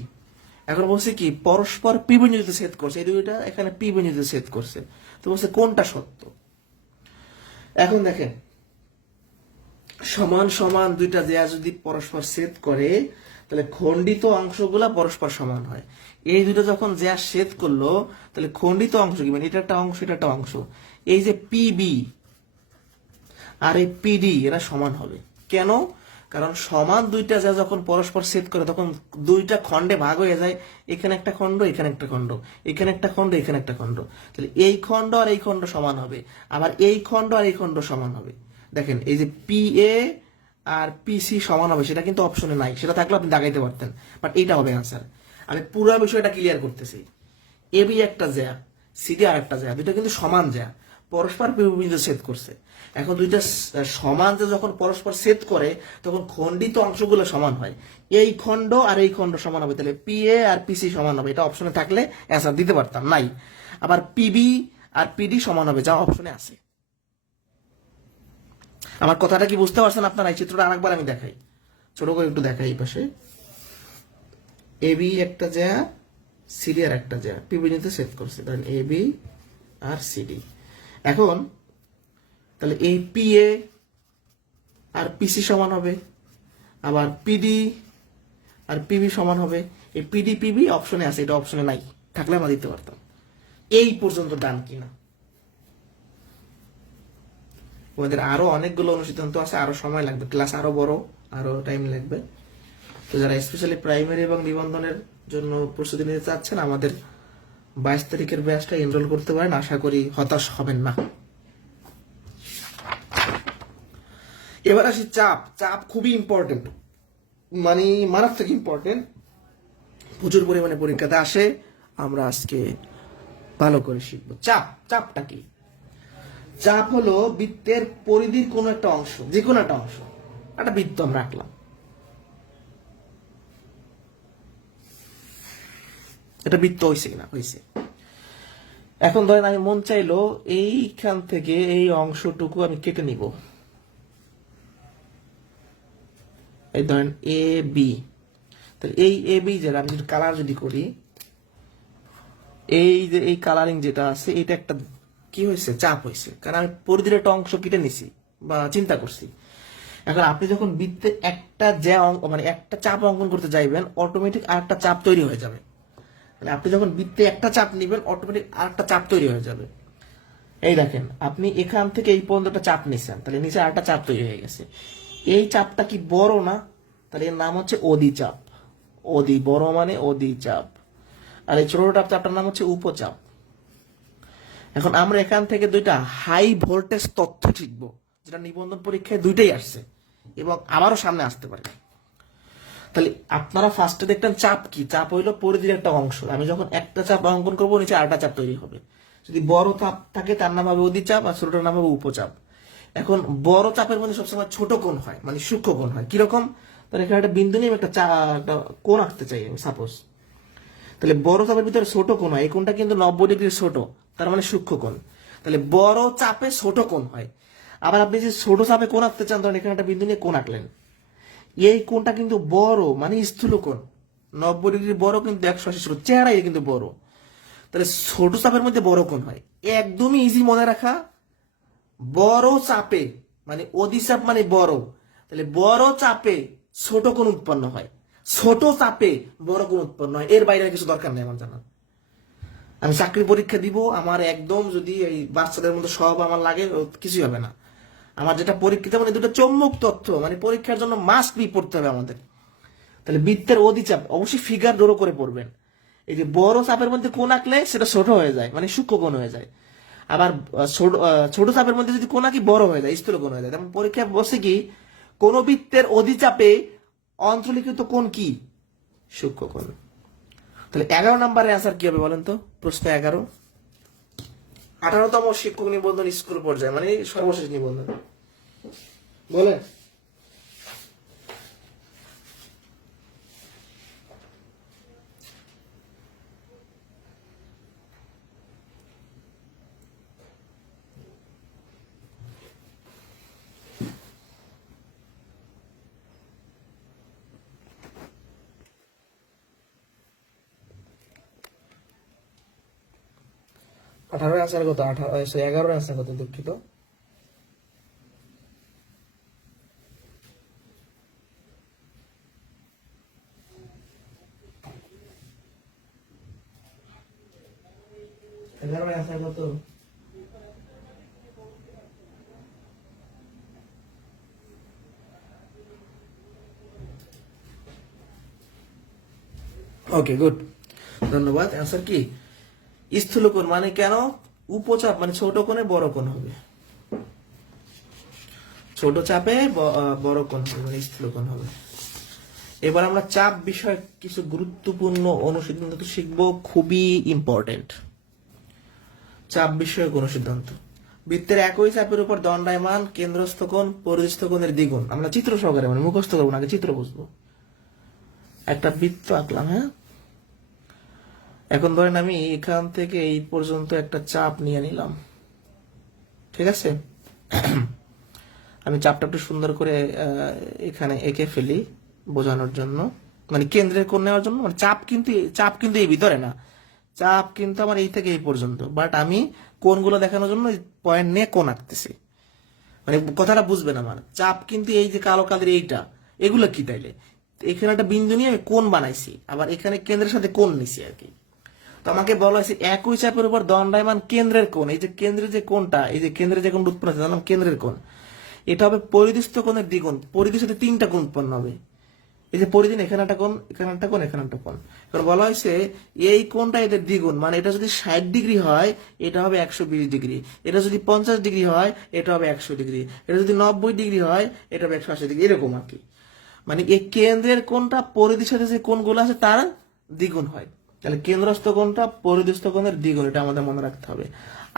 এখন বলছে কি, পরস্পর পি বিন্দুতে ছেদ করছে, এই দুইটা এখানে পি বিন্দুতে ছেদ করছে। তো বলছে কোনটা সত্য? এখন দেখেন, সমান সমান দুইটা জ্যা যদি পরস্পর ছেদ করে তাহলে খণ্ডিত অংশগুলা পরস্পর সমান হয়। এই দুটো যখন জ্যা ছেদ করলো তাহলে খণ্ডিত অংশ কি, মানে এটা একটা অংশ এটা একটা অংশ, এই যে পিবি আর এই পিডি এরা সমান হবে। কেন? কারণ সমান দুইটা জ্যা যখন পরস্পর ছেদ করে তখন দুইটা খণ্ডে ভাগ হয়ে যায়, এখানে একটা খণ্ড এখানে একটা খণ্ড, এখানে একটা খণ্ড এখানে একটা খণ্ড, তাহলে এই খণ্ড আর এই খণ্ড সমান হবে, আবার এই খণ্ড আর এই খণ্ড সমান হবে। দেখেন এই যে পি এ আর পিসি সমান হবে, সেটা কিন্তু অপশনে নাই, সেটা থাকলে আপনি দাগাইতে পারতেন, বাট এইটা হবে আনসার। আমি পুরো বিষয়টা ক্লিয়ার করতেছি। এবি একটা জ্যা, সিডি আর একটা জ্যা, দুটো কিন্তু সমান জ্যা, পরস্পর বিন্দু ছেদ করছে। এখন দুইটা সমান জ্যা যখন পরস্পর ছেদ করে তখন খণ্ডিত অংশগুলো সমান হয়, এই খণ্ড আর এই খণ্ড সমান হবে, তাহলে পি এ আর পিসি সমান হবে, এটা অপশনে থাকলে অ্যান্সার দিতে পারতাম, নাই। আবার পিবি আর পিডি সমান হবে, যা অপশনে আছে। আমার কথাটা কি বুঝতে পারছেন আপনারা? এই চিত্রটা আরেকবার আমি দেখাই, ছোট করে একটু দেখাই। এই পাশে এবি একটা জ্যা, সিডি আর একটা জ্যা, পিবি নিতে সেট করছে, তাহলে এবি আর সিডি। এখন তাহলে এই পি এ আর পিসি সমান হবে, আবার পিডি আর পিবি সমান হবে। এই পিডি পিবি অপশনে আছে, এটা অপশনে নাই, থাকলে আমরা দিতে পারতাম। এই পর্যন্ত ডান কিনা? তোমাদের আরো অনেকগুলো অনুসিদ্ধান্ত আছে, আরো সময় লাগবে, ক্লাস আরো বড়, আরো টাইম লাগবে। তো যারা স্পেশালি প্রাইমারি এবং নিবন্ধনের জন্য প্রস্তুতি নিতে চাচ্ছেন আমাদের 22 তারিখের ব্যাচটা এনরোল করতে পারেন, আশা করি হতাশ হবেন না। এবার আসি চাপ। চাপ খুবই ইম্পর্টেন্ট, মানে মারাত্মক ইম্পর্টেন্ট, প্রচুর পরিমাণে পরীক্ষাতে আসে, আমরা আজকে ভালো করে শিখবো। চাপ, চাপটা কি? চাপ হলো বৃত্তের পরিধির কোনো একটা অংশ, যে কোনো একটা অংশ, একটা বৃত্ত আমরা আঁকলাম, এটা বৃত্ত হয়েছে কিনা? হয়েছে। এখন ধরেন আমি মন চাইলো এইখান থেকে এই অংশটুকু আমি কেটে নিব, এই ধরেন এ বি, তাহলে এই এ বি যেটা আমি যদি কালার যদি করি, এই যে এই কালারিং যেটা আছে এটা একটা কি হয়েছে? চাপ হয়েছে, কারণ আমি পরিধির একটা অংশ কেটে নিছি বা চিন্তা করছি। এখন আপনি যখন বৃত্তে একটা জ্যা মানে একটা চাপ অঙ্কন করতে যাইবেন, অটোমেটিক আর একটা চাপ তৈরি হয়ে যাবে। মানে আপনি যখন বৃত্তে একটা চাপ নিবেন, অটোমেটিক আর একটা চাপ তৈরি হয়ে যাবে। এই দেখেন আপনি এখান থেকে এই পর্যন্ত একটা চাপ নিচ্ছেন, তাহলে নিচে আর একটা চাপ তৈরি হয়ে গেছে। এই চাপটা কি বড় না? তাহলে এর নাম হচ্ছে অধি চাপ। অধি বড় মানে অধি চাপ, আর এই ছোট চাপটার নাম হচ্ছে উপচাপ। এখন আমরা এখান থেকে দুইটা হাই ভোল্টেজ তথ্য শিখবো, যেটা নিবন্ধন পরীক্ষায় দুইটাই আসছে এবং আবারও সামনে আসতে পারে। তাহলে আপনারা ফার্স্টে দেখতেন চাপ কি? চাপ হইলো পরিধির একটা অংশ, আমি যখন একটা চাপ অঙ্কন করবো নিচে আরেকটা চাপ তৈরি হবে। যদি বড় চাপ থাকে তার নাম হবে অধিচাপ, আর ছোটটার নাম হবে উপচাপ। এখন বড় চাপের মধ্যে সবসময় ছোট কোণ হয়, মানে সূক্ষ্ম কোণ হয়। কিরকম? তাহলে এখানে একটা বিন্দু নিয়ে আমি একটা কোণ আঁকতে চাই আমি সাপোজ, তাহলে বড় চাপের ভিতরে ছোট কোণ হয়, এই কোণটা কিন্তু 90 ডিগ্রি ছোট, তার মানে সূক্ষ্ম কোণ। তাহলে বড় চাপে ছোট কোণ হয়। আবার আপনি যে ছোট চাপে কোণ আঁকতে চান, ধরেন এখানে একটা বিন্দু নিয়ে কোণ আঁকলেন, এই কোণটা কিন্তু বড়, মানে স্থূল কোণ, 90 ডিগ্রি বড়, কিন্তু 180 ছোট, চেহারাই কিন্তু বড়। তাহলে ছোট চাপের মধ্যে বড় কোণ হয়, একদমই ইজি মনে রাখা। বড় চাপে মানে অধিচাপ মানে বড়, তাহলে বড় চাপে ছোট কোণ উৎপন্ন হয়, ছোট চাপে বড় কোণ উৎপন্ন হয়, এর বাইরে কিছু দরকার নেই আমার জানা। আমি চাকরি পরীক্ষা দিব, আমার একদম যদি এই বাচ্চাদের মতো সব আমার লাগে, কিছুই হবে না। আমার যেটা পরীক্ষিত মানে দুটো চৌম্বক তথ্য, মানে পরীক্ষার জন্য মাস্ট বি পড়তে হবে আমাদের। তাহলে বৃত্তের অধিচাপ অবশ্যই ফিগার ড্র করে পড়বেন। এই যে বড় চাপের মধ্যে কোণ আঁকলে সেটা ছোট হয়ে যায়, মানে সূক্ষ্ম কোণ হয়ে যায়। আবার ছোট চাপের মধ্যে যদি কোণ আঁকি বড় হয়ে যায়, স্থূল কোণ হয়ে যায়। তেমন পরীক্ষায় বসে কি কোন বৃত্তের অধিচাপে অন্তর্লিখিত কোণ কি? সূক্ষ্ম কোণ। তাহলে 11 নম্বরের অ্যান্সার কি হবে বলেন তো? প্রশ্ন 11, 18তম শিক্ষক নিবন্ধন স্কুল পর্যায়ে, মানে সর্বশেষ নিবন্ধন। বলেন। আঠারো অ্যান্সার কত? 11 অ্যান্সার কত? দুঃখিত। 11 এর অ্যান্সার কত? ওকে, গুড, ধন্যবাদ। অ্যান্সার কি? স্থূলকোণ মানে কেন? উপচাপ মানে ছোট কোণে বড় কোণ হবে, ছোট চাপে বড় কোণ হবে, মানে স্থূলকোণ হবে। এবার আমরা চাপ বিষয়ে কিছু গুরুত্বপূর্ণ অনুসিদ্ধান্ত শিখব, খুবই ইম্পর্টেন্ট। চাপ বিষয়ক অনুসিদ্ধান্ত। বৃত্তের একই চাপের উপর দণ্ডায়মান কেন্দ্রস্থ কোণ পরিধিস্থ কোণের দ্বিগুণ। আমরা চিত্র সহকারে, মানে মুখস্থ করবো না, আগে চিত্র বুঝবো। একটা বৃত্ত আঁকলাম, হ্যাঁ। এখন ধরেন আমি এখান থেকে এই পর্যন্ত একটা চাপ নিয়ে নিলাম, ঠিক আছে। আমি চাপটা একটু সুন্দর করে এখানে এঁকে ফেলি বোঝানোর জন্য, মানে কেন্দ্রের কোণ নেওয়ার জন্য। মানে চাপ কিন্তু এই ভিতরে না, চাপ কিন্তু আমার এই থেকে এই পর্যন্ত, বাট আমি কোণগুলো দেখানোর জন্য পয়েন্ট নিয়ে কোণ আঁকতেছি। মানে কথাটা বুঝবেন আমার, চাপ কিন্তু এই যে কালো কালের এইটা, এগুলো কি তাইলে এখানে একটা বিন্দু নিয়ে আমি কোণ বানাইছি, আবার এখানে কেন্দ্রের সাথে কোণ নিছি আর কি। তো আমাকে বলা হয়েছে একই চাপের উপর দণ্ডায়মান কেন্দ্রের কোণ, এই যে কেন্দ্রের যে কোণটা, এই যে কেন্দ্রের যে কোণ উৎপন্ন হচ্ছে, জানলাম কেন্দ্রের কোণ, এটা হবে পরিধিস্থ কোণের দ্বিগুণ। পরিধির সাথে 3টা কোণ উৎপন্ন হবে। এই যে পরিধি, এখানে একটা কোণ, এখানে একটা কোণ, এখানে একটা কোণ। এবার বলা হয়েছে এই কোণটা এদের দ্বিগুণ, মানে এটা যদি 60 ডিগ্রি হয় এটা হবে 120 ডিগ্রি, এটা যদি 50 ডিগ্রি হয় এটা হবে 100 ডিগ্রি, এটা যদি 90 ডিগ্রি হয় এটা হবে 180 ডিগ্রি, এরকম আর কি। মানে এই কেন্দ্রের কোণটা পরিধির সাথে যে কোণগুলো আছে তার দ্বিগুণ হয়। তাহলে কেন্দ্রস্থ কোণটা পরিধিস্থ কোণের দ্বিগুণ, এটা আমাদের মনে রাখতে হবে।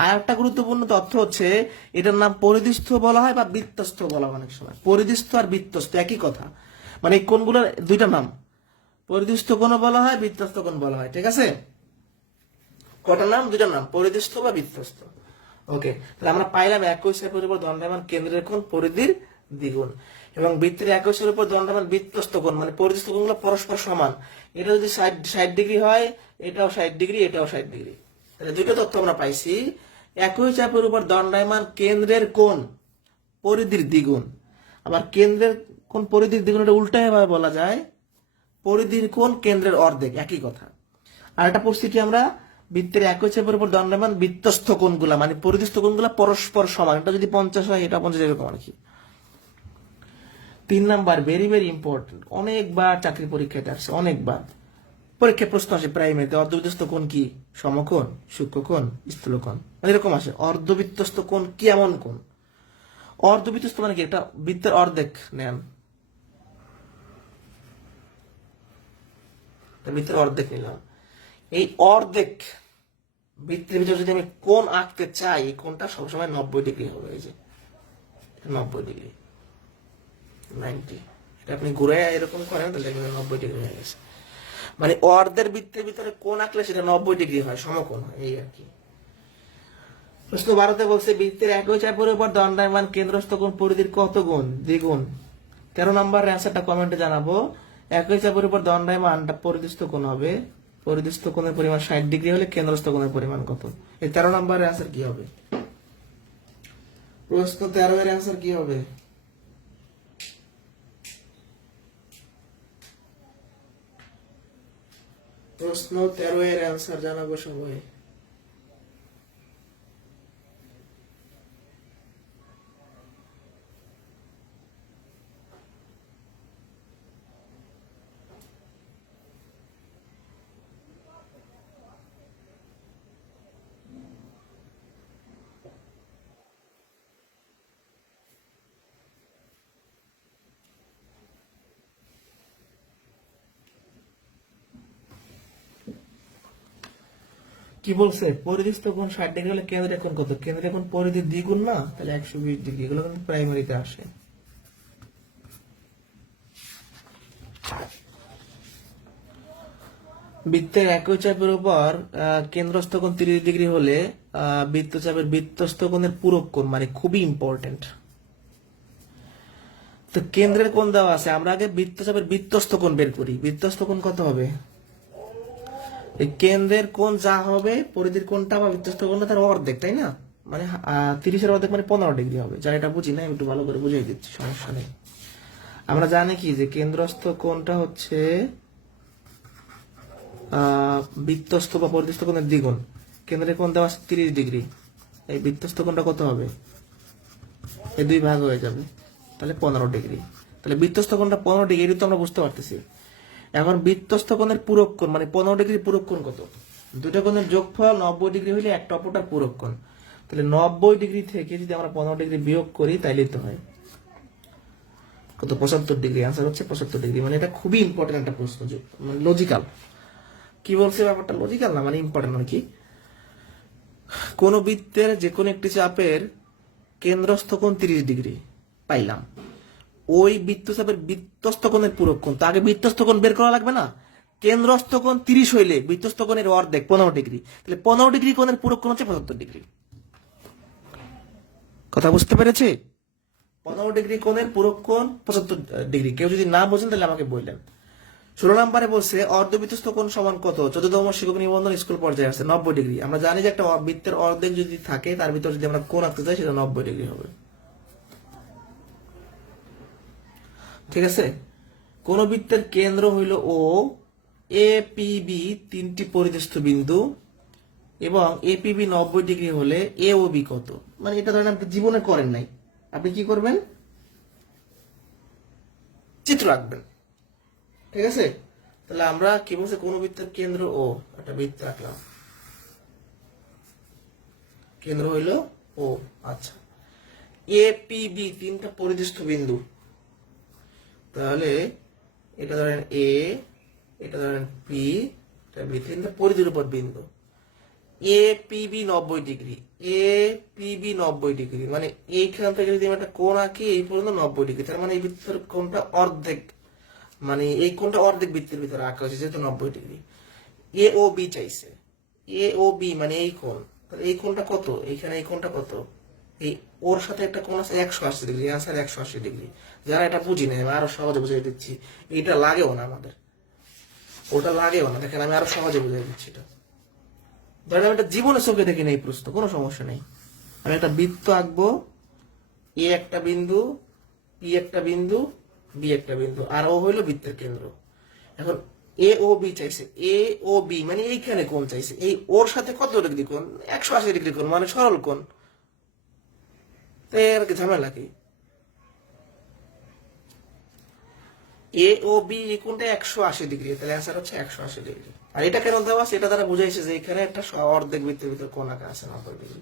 আর একটা গুরুত্বপূর্ণ তথ্য হচ্ছে এটার নাম পরিধিস্থ বলা হয় বা বৃত্তস্থ বলা হয় অনেক সময়। পরিধিস্থ আর বৃত্তস্থ একই কথা, মানে এই কোণগুলোর দুইটা নাম, পরিধিস্থ কোণ বলা হয়, বৃত্তস্থ কোণ বলা হয়, ঠিক আছে। কটা নাম? দুইটা নাম, পরিধিস্থ বা বৃত্তস্থ। ওকে, তাহলে আমরা পাইলাম একই চাপের উপর দণ্ডায়মান কেন্দ্রের কোণ পরিধির দ্বিগুণ, এবং বৃত্তের একই চাপের উপর দণ্ডায়মান বৃত্তস্থ কোণ মানে পরিধিস্থ কোণগুলো পরস্পর সমান। এটা যদি 60 ডিগ্রি হয় এটাও 60 ডিগ্রি, এটাও 60 ডিগ্রি। তাহলে দুইটা তথ্য আমরা পাইছি। একই চাপের উপর দণ্ডায়মান কেন্দ্রের কোণ পরিধির দ্বিগুণ, আবার কেন্দ্রের কোণ পরিধির দ্বিগুণ, এটা উল্টায় ভাবে বলা যায় পরিধির কোণ কেন্দ্রের অর্ধেক, একই কথা। আর একটা পড়ছি কি আমরা, বৃত্তের একই চাপের উপর দণ্ডায়মান বৃত্তস্থ কোণগুলা মানে পরিধিস্থ কোণগুলা পরস্পর সমান, এটা যদি 50 হয় এটা 50, এরকম আর কি। 3 নাম্বার ভেরি ভেরি ইম্পর্টেন্ট, অনেকবার চাকরি পরীক্ষায় আসছে, অনেকবার পরীক্ষায় প্রশ্ন আসে প্রাইমারিতে। অর্ধবৃত্তস্থ কোণ কি? সমকোণ, সূক্ষ্মকোণ, স্থূলকোণ, মানে এরকম আসে। অর্ধবৃত্তস্থ কোণ কি এমন কোণ? অর্ধবৃত্তস্থ মানে কি? এটা বৃত্তের অর্ধেক নেন, বৃত্তের অর্ধেক নিলাম। এই অর্ধেক বৃত্তের ভিতরে যদি আমি কোণ আঁকতে চাই, এই কোণটা সবসময় 90 ডিগ্রি হবে। এই যে 90 ডিগ্রি, 90, এটা আপনি ঘুরে এরকম করেন তাহলে 90 ডিগ্রি হয়ে গেছে। মানে অর্ধের বৃত্তের ভিতরে কোণ আঁকলে সেটা 90 ডিগ্রি হয়, সমকোণ হয়, এই আর কি। প্রশ্ন 12তে বলছে বৃত্তের একই চাপের উপর দণ্ডায়মান কেন্দ্রস্থ কোণ পরিধির কত গুণ? দ্বিগুণ। 13 নম্বর অ্যান্সারটা কমেন্টে জানাবো। একই চাপের উপর দণ্ডায়মানটা পরিধিস্থ কোণ হবে, পরিধিস্থ কোণের পরিমাণ 60 ডিগ্রি হলে কেন্দ্রস্থ কোণের পরিমাণ কত? এই 13 নম্বরের অ্যান্সার কি হবে? প্রশ্ন 13 এর অ্যান্সার কি হবে? প্রশ্ন 13 এর অ্যান্সার জানাবো সবাই। কি বলছে? পরিধিস্থ কোণ 60 ডিগ্রি হলে কেন্দ্রের কোণ কত? কেন্দ্রের কোণ পরিধির দ্বিগুণ না, তাহলে 120 ডিগ্রি। এগুলো কিন্তু প্রাইমারিতে আসে। বৃত্তের একই চাপের উপর কেন্দ্রস্থ কোণ 30 ডিগ্রি হলে বৃত্তচাপের বৃত্তস্থ কোণের পূরক কোণ, মানে খুবই ইম্পর্টেন্ট। তো কেন্দ্রের কোণ দেওয়া আছে, আমরা আগে বৃত্তচাপের বৃত্তস্থ কোণ বের করি। বৃত্তস্থ কোণ কত হবে? এই কেন্দ্রের কোণ যা হবে পরিধির কোণটা বা বৃত্তস্থ কোণটা তার অর্ধেক, তাই না? মানে 30-এর অর্ধেক মানে 15 ডিগ্রি হবে। যারা এটা বুঝি না আমি একটু ভালো করে বুঝিয়ে দিচ্ছি, সমস্যা নেই। আমরা জানি কি যে কেন্দ্রস্থ কোণটা হচ্ছে বৃত্তস্থ বা পরিধিস্থ কোণের দ্বিগুণ। কেন্দ্রের কোণ দেওয়া আছে 30 ডিগ্রি, এই বৃত্তস্থ কোণটা কত হবে? এই দুই ভাগ হয়ে যাবে, তাহলে 15 ডিগ্রি। তাহলে বৃত্তস্থ কোণটা 15 ডিগ্রি, এটা তো আমরা বুঝতে পারতেছি। এখন বৃত্তস্থ কোণের পূরক কোণ মানে 15 ডিগ্রি পূরক কোণ কত? দুটো কোণের যোগফল 90 ডিগ্রি হইলে একটা অপরটার পূরক কোণ। তাহলে 90 ডিগ্রি থেকে যদি আমরা 15 ডিগ্রি বিয়োগ করি তাইলে তো হয় কত? 75 ডিগ্রি। আনসার হচ্ছে 75 ডিগ্রি। মানে এটা খুবই ইম্পর্টেন্ট একটা প্রশ্ন, মানে লজিক্যাল। কি বলছে ব্যাপারটা? লজিক্যাল না, মানে ইম্পর্টেন্ট। মানে কি, কোন বৃত্তের যে কোনো একটি চাপের কেন্দ্রস্থ কোণ 30 ডিগ্রি পাইলাম, ওই বৃত্তচাপের বৃত্তস্থ কোণের পূরক কোণ। তো আগে বৃত্তস্থ কোণ বের করা লাগবে না? কেন্দ্রস্থ কোণ 30 হইলে বৃত্তস্থ কোণের অর্ধেক 15 ডিগ্রি, তাহলে 15 ডিগ্রি কোণের পূরক কোণ হচ্ছে 75 ডিগ্রি। কথা বুঝতে পেরেছে? 15 ডিগ্রি কোণের পূরক কোণ 75 ডিগ্রি। কেউ যদি না বোঝেন তাহলে আমাকে বললেন। 16 নম্বরে বলছে অর্ধবৃত্তস্থ কোণ সমান কত? 14তম শিক্ষক নিবন্ধন স্কুল পর্যায়ে আছে 90 ডিগ্রি। আমরা জানি যে একটা বৃত্তের অর্ধেক যদি থাকে তার ভিতর যদি আমরা কোণ আঁকতে চাই সেটা 90 ডিগ্রি হবে। ঠিক আছে? কোন বৃত্তের কেন্দ্র হইল ও, এ পি বি তিনটি পরিদৃষ্ট বিন্দু, এবং এ পি বি 90 ডিগ্রি হলে এ ও বি কত? মানে এটা ধরেন আপনি জীবনে করেন নাই, আপনি কি করবেন? চিত্র আঁকবেন। ঠিক আছে? তাহলে আমরা কি বলছি? কোন বৃত্তের কেন্দ্র ও, একটা বৃত্ত আঁকলাম, কেন্দ্র হইল ও। আচ্ছা, এ পি বি তিনটা পরিদৃষ্ট বিন্দু, তাহলে এটা ধরেন এ, এটা ধরেন পি, এটা বি, তিনটা পরিধির উপর বিন্দু। A P B 90 degree, A P B 90 degree, মানে এইখান থেকে যদি আমি একটা কোণ আঁকি এই পর্যন্ত 90 ডিগ্রি, তার মানে এই বৃত্তের কোণটা অর্ধেক, মানে এই কোণটা অর্ধেক বৃত্তের ভিতরে আঁকা হয়েছে যেহেতু 90 ডিগ্রি। এ ও বি চাইছে, এ ও বি মানে এই কোণ, তাহলে এই কোণটা কত? এইখানে এই কোণটা কত? এই ওর সাথে একটা কোণ আছে 180 ডিগ্রি। Answer 180 degree. যারা এটা বুঝি না আমি আরো সহজে বুঝিয়ে দিচ্ছি। এটা লাগেও না আমাদের, ওটা লাগেও না। দেখেন আমি আরো সহজে বুঝিয়ে দিচ্ছি। এটা ধরেন আমি একটা জীবনে চোখে দেখি না এই প্রশ্ন, কোনো সমস্যা নেই। আমি একটা বৃত্ত আঁকবো, এ একটা বিন্দু, পি একটা বিন্দু, বি একটা বিন্দু, আর ও হইলো বৃত্তের কেন্দ্র। এখন এ ও বি চাইছে, এ ও বি মানে এইখানে কোণ চাইছে, এই ওর সাথে কত ডিগ্রি কোণ? 180 ডিগ্রি কোণ, মানে সরল কোণ। তাই আর কি ঝামেলা কি? এ ও বি এই কোণটা 180 ডিগ্রি, তাহলে অ্যান্সার হচ্ছে 180 ডিগ্রি। আর এটা কেন দেওয়া আছে? এটা দ্বারা বুঝাইছে যে এখানে একটা অর্ধেক বৃত্তের ভিতর কোণ আঁকা আছে 90 ডিগ্রি।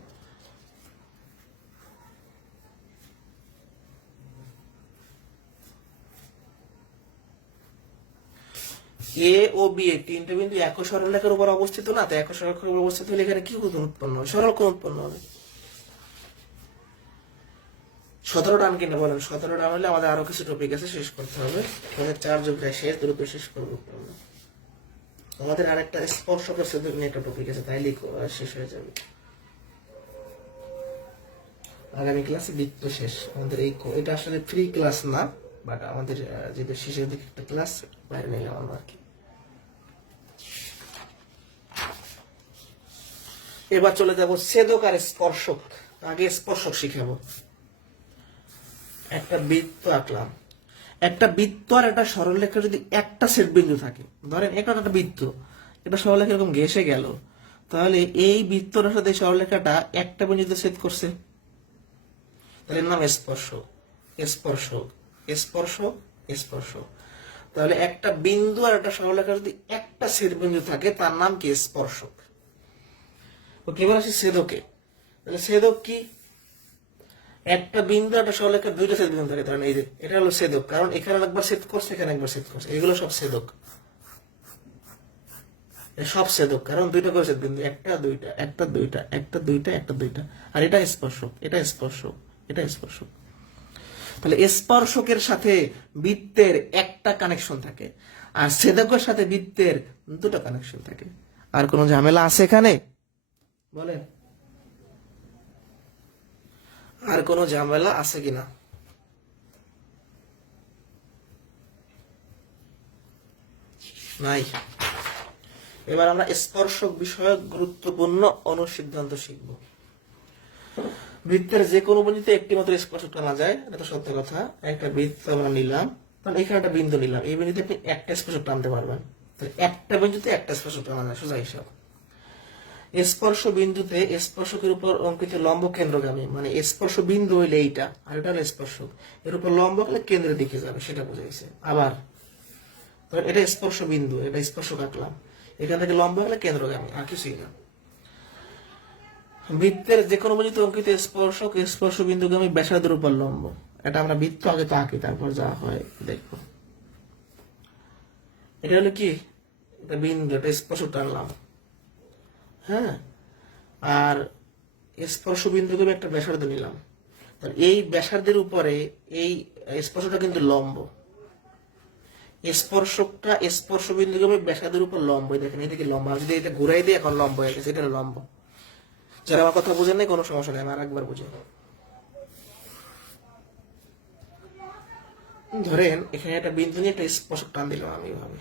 এ ও বি এই তিনটা বিন্দু একই সরলরেখার উপর অবস্থিত না, তো একই সরলরেখার উপর অবস্থিত হলে এখানে কি কোণ উৎপন্ন হবে? সরল কোণ উৎপন্ন হবে। 17 ডান কিনা বলেন? 17 ডান হলে আমাদের আরো কিছু টপিক আছে, শেষ করতে হবে। আমাদের 4 যোগ শেষ, দ্রুত শেষ করবো। আমাদের আরেকটা স্পর্শকের সাথে নিয়ে একটা টপিক আছে, তাইলে শেষ হয়ে যাবে। আগামী ক্লাসে বৃত্ত শেষ আমাদের। এটা আসলে ফ্রি ক্লাস না, বাট আমাদের যেটা শেষের দিকে একটা ক্লাস বাইরে নিলাম আমরা আর কি। এবার চলে যাব ছেদক আর স্পর্শক। আগে স্পর্শক শিখাবো। একটা বৃত্ত আঁকলাম, একটা বৃত্ত আর একটা সরলরেখা যদি একটা সেট বিন্দু থাকে, ধরেন এটা একটা বৃত্ত, এটা সরলরেখা এরকম ঘেসে গেল, তাহলে এই বৃত্তটার সাথে সরলরেখাটা একটা বিন্দুতে ছেদ করছে, তাহলে নাম স্পর্শক। স্পর্শক, স্পর্শক, স্পর্শক। তাহলে একটা বিন্দু আর একটা সরলরেখা যদি একটা ছেদ বিন্দু থাকে তার নাম কি? স্পর্শক। ওকে, এবার আসি ছেদকে। তাহলে ছেদক কি? একটা বিন্দু একটা সরলরেখা দুইটা ছেদ বিন্দু থাকে, ধরেন এই যে এটা হলো ছেদক, কারণ এখানে একবার ছেদ করছে, এখানে একবার ছেদ করছে, এগুলো সব ছেদক। সব ছেদক, কারণ দুইটা করে ছেদ বিন্দু, একটা দুইটা, একটা দুইটা, একটা দুইটা, একটা দুইটা। আর এটা স্পর্শক, এটা স্পর্শক, এটা স্পর্শক। তাহলে স্পর্শকের সাথে বৃত্তের একটা কানেকশন থাকে, আর ছেদকের সাথে বৃত্তের দুটো কানেকশন থাকে। আর কোনো ঝামেলা আছে এখানে? বলেন, আর কোনো ঝামেলা আছে কিনা? নাই। এবার আমরা স্পর্শক বিষয়ক গুরুত্বপূর্ণ অনুসিদ্ধান্ত শিখব। বৃত্তের যে কোনো বিন্দুতে একটি মাত্র স্পর্শক টানা যায়, এটা তো সত্য কথা। একটা বৃত্ত আমরা নিলাম, তাহলে এখানে একটা বিন্দু নিলাম, এই বিন্দুতে আপনি একটা স্পর্শক টানতে পারবেন। তাহলে একটা বিন্দুতে একটা স্পর্শক টানা যায়, সোজা হিসাব। স্পর্শ বিন্দুতে স্পর্শকের উপর অঙ্কিত লম্ব কেন্দ্রগামী, মানে স্পর্শ বিন্দু হইলে এইটা, আর এটা হলো স্পর্শক, এর উপর লম্ব হলে কেন্দ্রের দিকে যাবে, সেটা বোঝাইছে। আবার ধর এটা স্পর্শ বিন্দু, এটা স্পর্শক আঁকলাম, এখান থেকে লম্ব হলে কেন্দ্রগামী, আর কিছুই না। বৃত্তের যে কোনো বিন্দুতে অঙ্কিত স্পর্শক স্পর্শ বিন্দুগামী ব্যাসার্ধের উপর লম্ব। এটা আমরা বৃত্ত আগে তো আঁকি, তারপর যা হয় দেখবো। এটা হলো কি, এটা বিন্দু, এটা স্পর্শক টানলাম, হ্যাঁ, আর স্পর্শ বিন্দুকে একটা ব্যাসার্ধ নিলাম। এই ব্যাসার্ধের উপরে এই স্পর্শটা কিন্তু লম্ব, স্পর্শকটা স্পর্শ বিন্দুকে ব্যাসার্ধের উপর লম্ব, দেখেন এটা কি লম্ব, যদি এটা ঘুরাই দিয়ে এখন লম্ব হয়ে গেছে, এটা লম্ব। যারা আমার কথা বুঝেন নাই কোনো সমস্যা নেই, আমি আর একবার বুঝে। ধরেন এখানে একটা বিন্দু নিয়ে একটা স্পর্শক টান দিলাম, আমি এভাবে,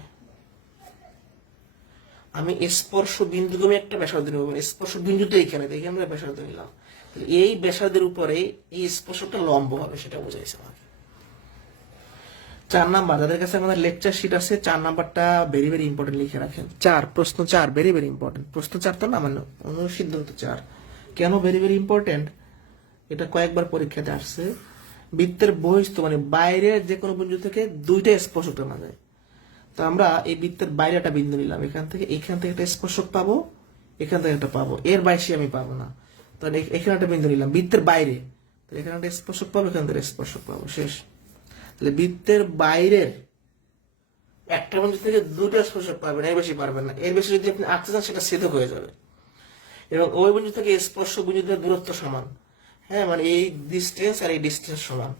আমি স্পর্শ বিন্দুগমে একটা ব্যাসার্ধ নিব, স্পর্শ বিন্দুতে এখানে দেখি আমরা ব্যাসার্ধ নিলাম, এই ব্যাসার্ধের উপরে এই স্পর্শকটা লম্ব হবে, সেটা বোঝাইছে আমাকে। 4 নাম্বার, যাদের কাছে আমাদের লেকচার শিট আছে, 4 নাম্বারটা ভেরি ভেরি ইম্পর্টেন্ট লিখে রাখেন। প্রশ্ন 4 ভেরি ভেরি ইম্পর্টেন্ট। প্রশ্ন 4 তো না, মানে অনুসিদ্ধান্ত 4 কেন ভেরি ভেরি ইম্পর্টেন্ট, এটা কয়েকবার পরীক্ষাতে আসছে। বৃত্তের বহিস্থ মানে বাইরের যে কোনো বিন্দু থেকে দুইটা স্পর্শক টানা যায়। তো আমরা এই বৃত্তের বাইরে একটা বিন্দু নিলাম, এখান থেকে একটা স্পর্শক পাবো, এখান থেকে একটা পাবো, এর বাইরে আমি পাবো না। তাহলে এখানে একটা বিন্দু নিলাম বৃত্তের বাইরে, তাহলে এখানে একটা স্পর্শক পাবো, এখান থেকে স্পর্শক পাবো, শেষ। তাহলে বৃত্তের বাইরের একটা বিন্দু থেকে দুটো স্পর্শক পাবেন, এর বেশি পারবেন না। এর বেশি যদি আপনি আঁকতে চান সেটা ছেদক হয়ে যাবে। এবং ওই বিন্দু থেকে স্পর্শক বিন্দুদের দূরত্ব সমান, হ্যাঁ, মানে এই ডিস্টেন্স আর এই ডিস্টেন্স সমান,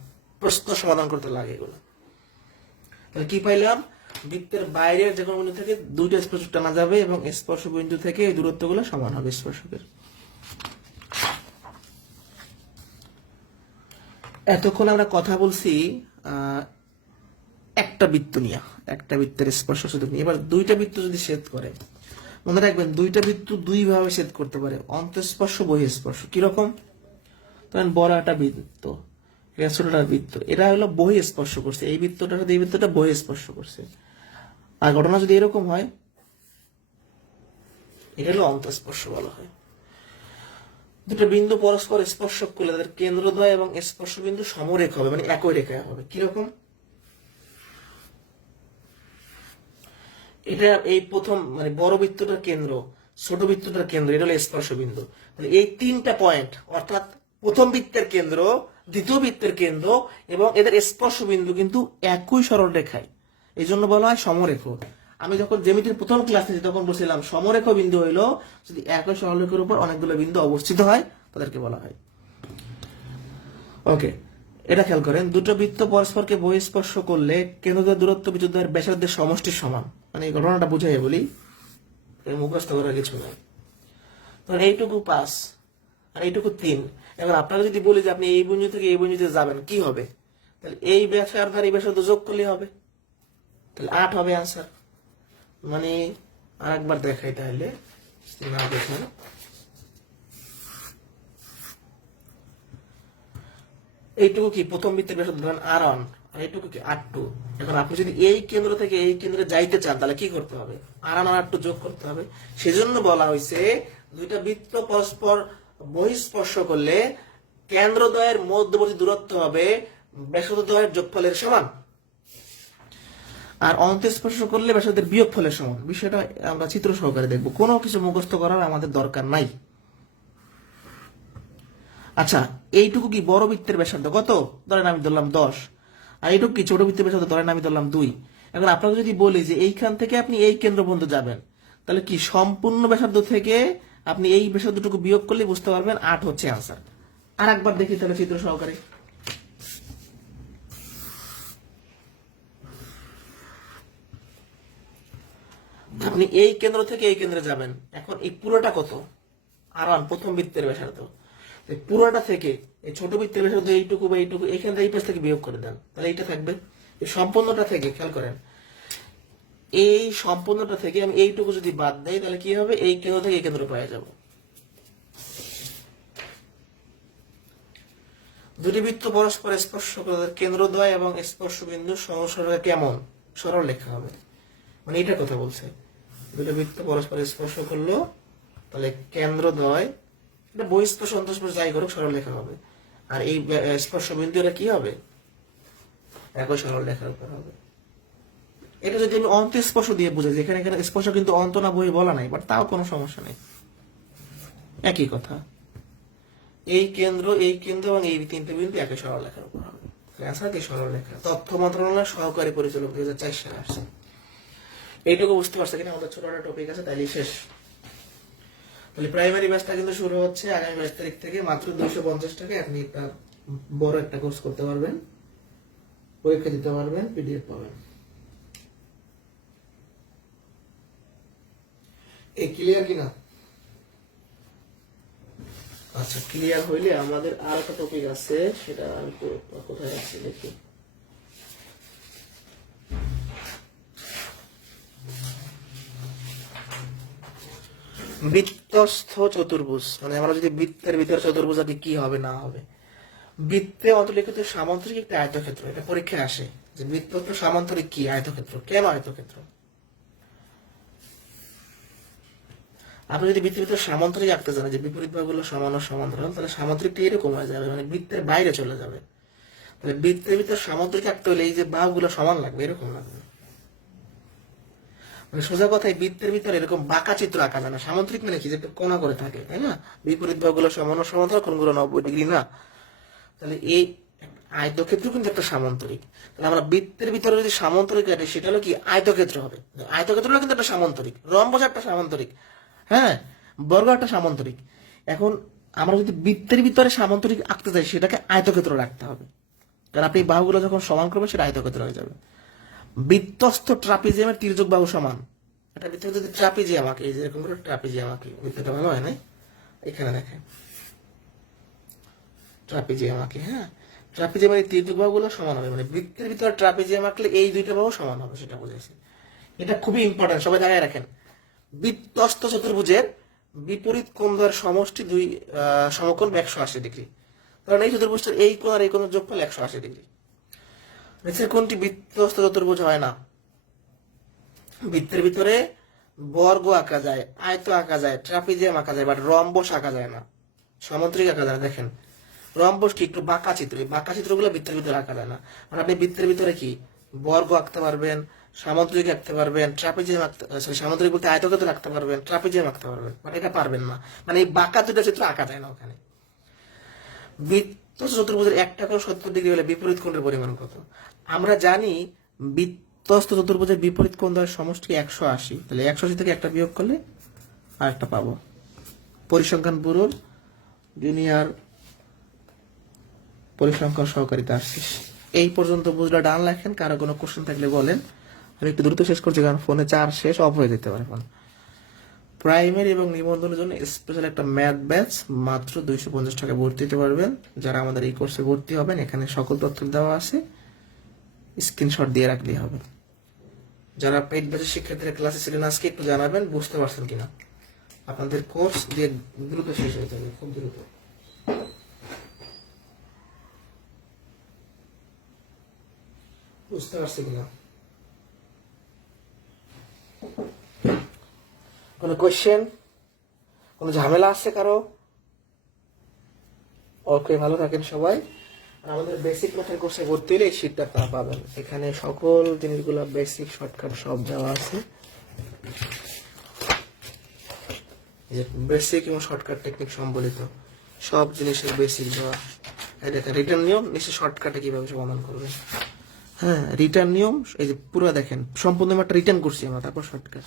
প্রশ্ন সমাধান করতে লাগে এগুলো। তাহলে কি পাইলাম, বৃত্তের বাইরের যে কোনো বিন্দু থেকে দুইটা স্পর্শক টানা যাবে এবং স্পর্শ বিন্দু থেকে এই দূরত্বগুলো সমান হবে স্পর্শকের। এতক্ষণ আমরা কথা বলছি একটা বৃত্ত নিয়ে, একটা বৃত্তের স্পর্শ ছেদক নিয়ে। এবার দুইটা বৃত্ত যদি ছেদ করে, মনে রাখবেন দুইটা বৃত্ত দুই ভাবে ছেদ করতে পারে, অন্তঃস্পর্শ বহিঃস্পর্শ। কিরকম, ধরেন বড় একটা বৃত্ত, ছোটটা বৃত্ত, এটা হলো বহিঃস্পর্শ করছে, এই বৃত্তটার সাথে এই বৃত্তটা বহিঃস্পর্শ করছে। আর ঘটনা যদি এরকম হয়, এটা হলো অন্তঃস্পর্শ বলা হয়। দুটো বিন্দু পরস্পর স্পর্শক করলে তাদের কেন্দ্রদ্বয় এবং স্পর্শ বিন্দু সমরেখ হবে, মানে একই রেখায় হবে। কিরকম, এটা এই প্রথম মানে বড় বৃত্তটার কেন্দ্র, ছোট বৃত্তটার কেন্দ্র, এটা হলো স্পর্শ বিন্দু। মানে এই তিনটা পয়েন্ট, অর্থাৎ প্রথম বৃত্তের কেন্দ্র, দ্বিতীয় বৃত্তের কেন্দ্র এবং এদের স্পর্শ বিন্দু কিন্তু একই সরল রেখায়, এই জন্য বলা হয় সমরেখ। আমি যখন জ্যামিতির প্রথম ক্লাস নিয়েছি তখন বলছিলাম সমরেখ বিন্দু হইলো যদি একই সরলরেখার উপর অনেকগুলো বিন্দু অবস্থিত হয়, তাদেরকে বলা হয়। ওকে, এটা খেয়াল করেন, দুটো বৃত্ত পরস্পরকে বহিঃস্পর্শ করলে কেন্দ্রদ্বয় দূরত্ব বিদ্যুৎদ্বয়ের ব্যাসার্ধের সমষ্টির সমান। মানে এই ঘটনাটা বুঝাই বলি, মুখস্থ করার কিছু নাই। তখন এইটুকু 5 আর এইটুকু 3। এখন আপনারা যদি বলি যে আপনি এই বিন্দু থেকে এই বিন্দুতে যাবেন, কি হবে, তাহলে এই ব্যাসার্ধ আর এই ব্যাসার্ধ যোগ করলে হবে, তাহলে 8 হবে আনসার। মানে আর একবার দেখাই তাহলে, না দেখেন, এইটুকু কি প্রথম বৃত্তের ব্যাসার্ধ ধরেন R1, আর এইটুকু কি R2। এখন আপনি যদি এই কেন্দ্র থেকে এই কেন্দ্রে যাইতে চান তাহলে কি করতে হবে, R1 আর R2 যোগ করতে হবে। সেজন্য বলা হয়েছে দুইটা বৃত্ত পরস্পর বহিঃস্পর্শ করলে কেন্দ্রদ্বয়ের মধ্যবর্তী দূরত্ব হবে ব্যাসার্ধদ্বয়ের যোগফলের সমান, আর অন্তঃস্পর্শ করলে ব্যাসার্ধের বিয়োগফলের সমান। বিষয়টা আমরা চিত্র সহকারে দেখবো, কোনো কিছু মুখস্থ করার আমাদের দরকার নাই। আচ্ছা, এইটুকু কি বড় বৃত্তের ব্যাসার্ধ কত, ধরেন আমি ধরলাম 10, আর এইটুকু কি ছোট বৃত্তের ব্যাসার্ধ, ধরেন আমি ধরলাম 2। এখন আপনাকে যদি বলি যে এইখান থেকে আপনি এই কেন্দ্র পর্যন্ত যাবেন, তাহলে কি সম্পূর্ণ ব্যাসার্ধ থেকে আপনি এই ব্যাসার্ধটুকু বিয়োগ করলে বুঝতে পারবেন 8 হচ্ছে আনসার। আর একবার দেখি তাহলে চিত্র সহকারে। আপনি এই কেন্দ্র থেকে এই কেন্দ্রে যাবেন, এখন এই পুরোটা কত, R1 প্রথম বৃত্তের ব্যাসার্ধ, পুরোটা থেকে এই ছোট বৃত্তের ব্যাসার্ধ এইটুকু বা এইটুকু, এখান থেকে এই পাশ থেকে বিয়োগ করে দেন, তাহলে এইটা থাকবে। এই সম্পূর্ণটা থেকে খেয়াল করেন, এই সম্পূর্ণটা থেকে আমি এইটুকু যদি বাদ দেই তাহলে কি হবে, এই কেন্দ্র থেকে এই কেন্দ্র পাওয়া যাব। দুটি বৃত্ত পরস্পর স্পর্শ করে কেন্দ্রদ্বয় এবং স্পর্শ বিন্দু সহসরল কেমন, সরল লেখা হবে, মানে এটা কথা বলছে। দুটো বৃত্ত পরস্পর স্পর্শ করলো তাহলে কেন্দ্রদ্বয়, এটা বহিঃস্পর্শ অন্তঃস্পর্শ যাই করুক সরল রেখা হবে, আর এই স্পর্শ বিন্দু এটা কি হবে, একই সরল রেখার উপর হবে। এটা যদি আমি অন্তঃস্পর্শ দিয়ে বুঝাই, এখানে এখানে স্পর্শ কিন্তু অন্ত না বই বলা নাই, বাট তাও কোনো সমস্যা নেই, একই কথা। এই কেন্দ্র এবং এই তিনটে বিন্দু একই সরল রেখার উপর হবে। অ্যান্সার কি সরল রেখা। তথ্য মন্ত্রণালয়ের সহকারী পরিচালক 2004 সালে আসছে। এইটুকু বুঝতে পারছে কিনা, আমাদের ছোট একটা টপিক আছে, তাইলে শেষ। তাহলে প্রাইমারি ব্যাচটা কিন্তু শুরু হচ্ছে আগামী 22 তারিখ থেকে, মাত্র 250 টাকা। আপনি একটা বড় একটা কোর্স করতে পারবেন, পরীক্ষা দিতে পারবেন, পিডিএফ পাবেন। এই ক্লিয়ার কিনা? আচ্ছা, ক্লিয়ার হইলে আমাদের আর একটা টপিক আছে, সেটা আমি কোথায় আছে দেখি। বৃত্তস্থ চতুর্ভুজ, মানে আমরা যদি বৃত্তের ভিতরে চতুর্ভুজ আদি কি হবে না হবে। বৃত্তে অন্তর্লিখিত সামান্তরিক একটা আয়তক্ষেত্র, এটা পরীক্ষায় আসে যে বৃত্তস্থ সামান্তরিক কি আয়তক্ষেত্র, কেন আয়তক্ষেত্র। আপনি যদি বৃত্তের ভিতরে সামান্তরিক আঁকতে জানেন যে বিপরীত বাহুগুলো সমান ও সমান্তরাল, তাহলে সামান্তরিকটা এরকম হয়ে যাবে, মানে বৃত্তের বাইরে চলে যাবে। তাহলে বৃত্তের ভিতরে সামান্তরিক আঁকতে হলে এই যে বাহুগুলো সমান লাগবে, এরকম লাগবে। মানে সোজা কথায় বৃত্তের ভিতরে এরকম বাঁকা চিত্র আঁকা যায় না। সামান্তরিক মানে কি, যে একটা কোণা করে থাকে, তাই না? বিপরীত বাহুগুলো সমান ও সমান্তরাল, কোণগুলো 90 ডিগ্রি না। তাহলে এই আয়তক্ষেত্র কিন্তু একটা সামান্তরিক। তাহলে আমরা বৃত্তের ভিতরে যদি সামান্তরিক কাটি, সেটা হলো কি আয়তক্ষেত্র হবে। আয়তক্ষেত্র কিন্তু একটা সামান্তরিক, রম্বস একটা সামান্তরিক, হ্যাঁ, বর্গ একটা সামান্তরিক। এখন আমরা যদি বৃত্তের ভিতরে সামান্তরিক আঁকতে চাই, সেটাকে আয়তক্ষেত্র রাখতে হবে, কারণ আপনি বাহুগুলো যখন সমান করবেন সেটা আয়তক্ষেত্র হয়ে যাবে। বৃত্তস্থ ট্রাপিজিয়ামের তির্যক বাহু সমান, এটা বৃত্তের যদি ট্রাপিজিয়াম আঁকে, এই যে এরকম করে ট্রাপিজিয়াম আঁকি, বৃত্তটা ভালো হয় নাই, এখানে দেখেন ট্রাপিজিয়াম আঁকি, হ্যাঁ, ট্রাপিজিয়ামের এই তির্যক বাহুগুলো সমান হবে, মানে বৃত্তের ভিতরে ট্রাপিজিয়াম আঁকলে এই দুইটা বাহু সমান হবে, সেটা বুঝেছি। এটা খুবই ইম্পর্টেন্ট, সবাই জায়গায় রাখেন। বৃত্তস্থ চতুর্ভুজের বিপরীত কোণদ্বয়ের সমষ্টি দুই সমকোণ 180 ডিগ্রি, কারণ এই চতুর্ভুজের এই কোণ আর এই কোণের যোগফল 180 ডিগ্রি। নিচের কোণটি বৃত্তস্থ চতুর্ভুজ হয় না। বৃত্তের ভিতরে বর্গ আঁকা যায়, আয়ত আঁকা যায়, ট্রাপিজিয়াম আঁকা যায়, বাট রম্বস আঁকা যায় না, সামান্তরিক আঁকা যায় না। দেখেন রম্বস কি একটু বাঁকা চিত্র, এই বাঁকা চিত্রগুলো বৃত্তের ভিতরে আঁকা যায় না। আর আপনি বৃত্তের ভিতরে কি বর্গ আঁকতে পারবেন, সামান্তরিক আঁকতে পারবেন, ট্রাপিজিয়াম আঁকতে, সরি সামান্তরিক বলতে আয়তক্ষেত্র আঁকতে পারবেন, ট্রাপিজিয়াম আঁকতে পারবেন, মানে এটা পারবেন না। মানে এই বাঁকা দুটো চিত্র আঁকা যায় না ওখানে। বৃত্তস্থ চতুর্ভুজের একটা কোণ 70 ডিগ্রি হলে বিপরীত কোণের পরিমাণ কত? আমরা জানি বৃত্তস্থ চতুর্ভুজের বিপরীত কোণ দ্বয়ের সমষ্টি 180, তাহলে 180 থেকে একটা বিয়োগ করলে আর একটা পাবো। পরিসংখ্যান ব্যুরোর জুনিয়র পরিসংখ্যান সহকারীতে আসছিস। এই পর্যন্ত বুঝলে ডান লেখেন, কারো কোনো কোশ্চেন থাকলে বলেন। আমি একটু দ্রুত শেষ করছি, কারণ ফোনে চার্জ শেষ, অফ হয়ে যেতে পারে ফোন। প্রাইমারি এবং নিবন্ধনের জন্য স্পেশাল একটা ম্যাথ ব্যাচ, মাত্র 250 টাকা ভর্তি হতে পারবেন। যারা আমাদের এই কোর্সে ভর্তি হবেন, এখানে সকল তথ্য দেওয়া আছে, স্ক্রিনশট দিয়ে রাখলেই হবে। যারা পেইড ব্যাচের শিক্ষার্থীরা ক্লাসে ছিলেন, আজকে একটু জানাবেন বুঝতে পারছেন কিনা। আপনাদের কোর্স দিয়ে দ্রুত শেষ হয়ে যাবে, খুব দ্রুত। বুঝতে পারছি কিনা? কোনো কোয়েশ্চেন, কোনো ঝামেলা আছে কারো? ওকে, ভালো থাকেন সবাই। আর আমাদের বেসিক ম্যাথের কোর্সে ভর্তি হলে এই শীটটা আপনারা পাবেন। এখানে সকল জিনিসগুলো বেসিক শর্টকাট সব দেওয়া আছে, বেসিক এবং শর্টকাট টেকনিক সম্বলিত সব জিনিসের বেসিক দেওয়া। দেখেন রিটার্ন নিয়ম, নিশ্চয় শর্টকাটে কিভাবে সমাধান করবেন। হ্যাঁ, রিটার্ন নিয়ম এই যে পুরো দেখেন, সম্পূর্ণ একটা রিটার্ন করছি আমরা, তারপর শর্টকাট,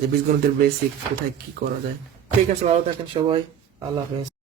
যে বীজগণিতের বেসিক কোথায় কি করা যায়। ঠিক আছে, ভালো থাকেন সবাই, আল্লাহ হাফেজ।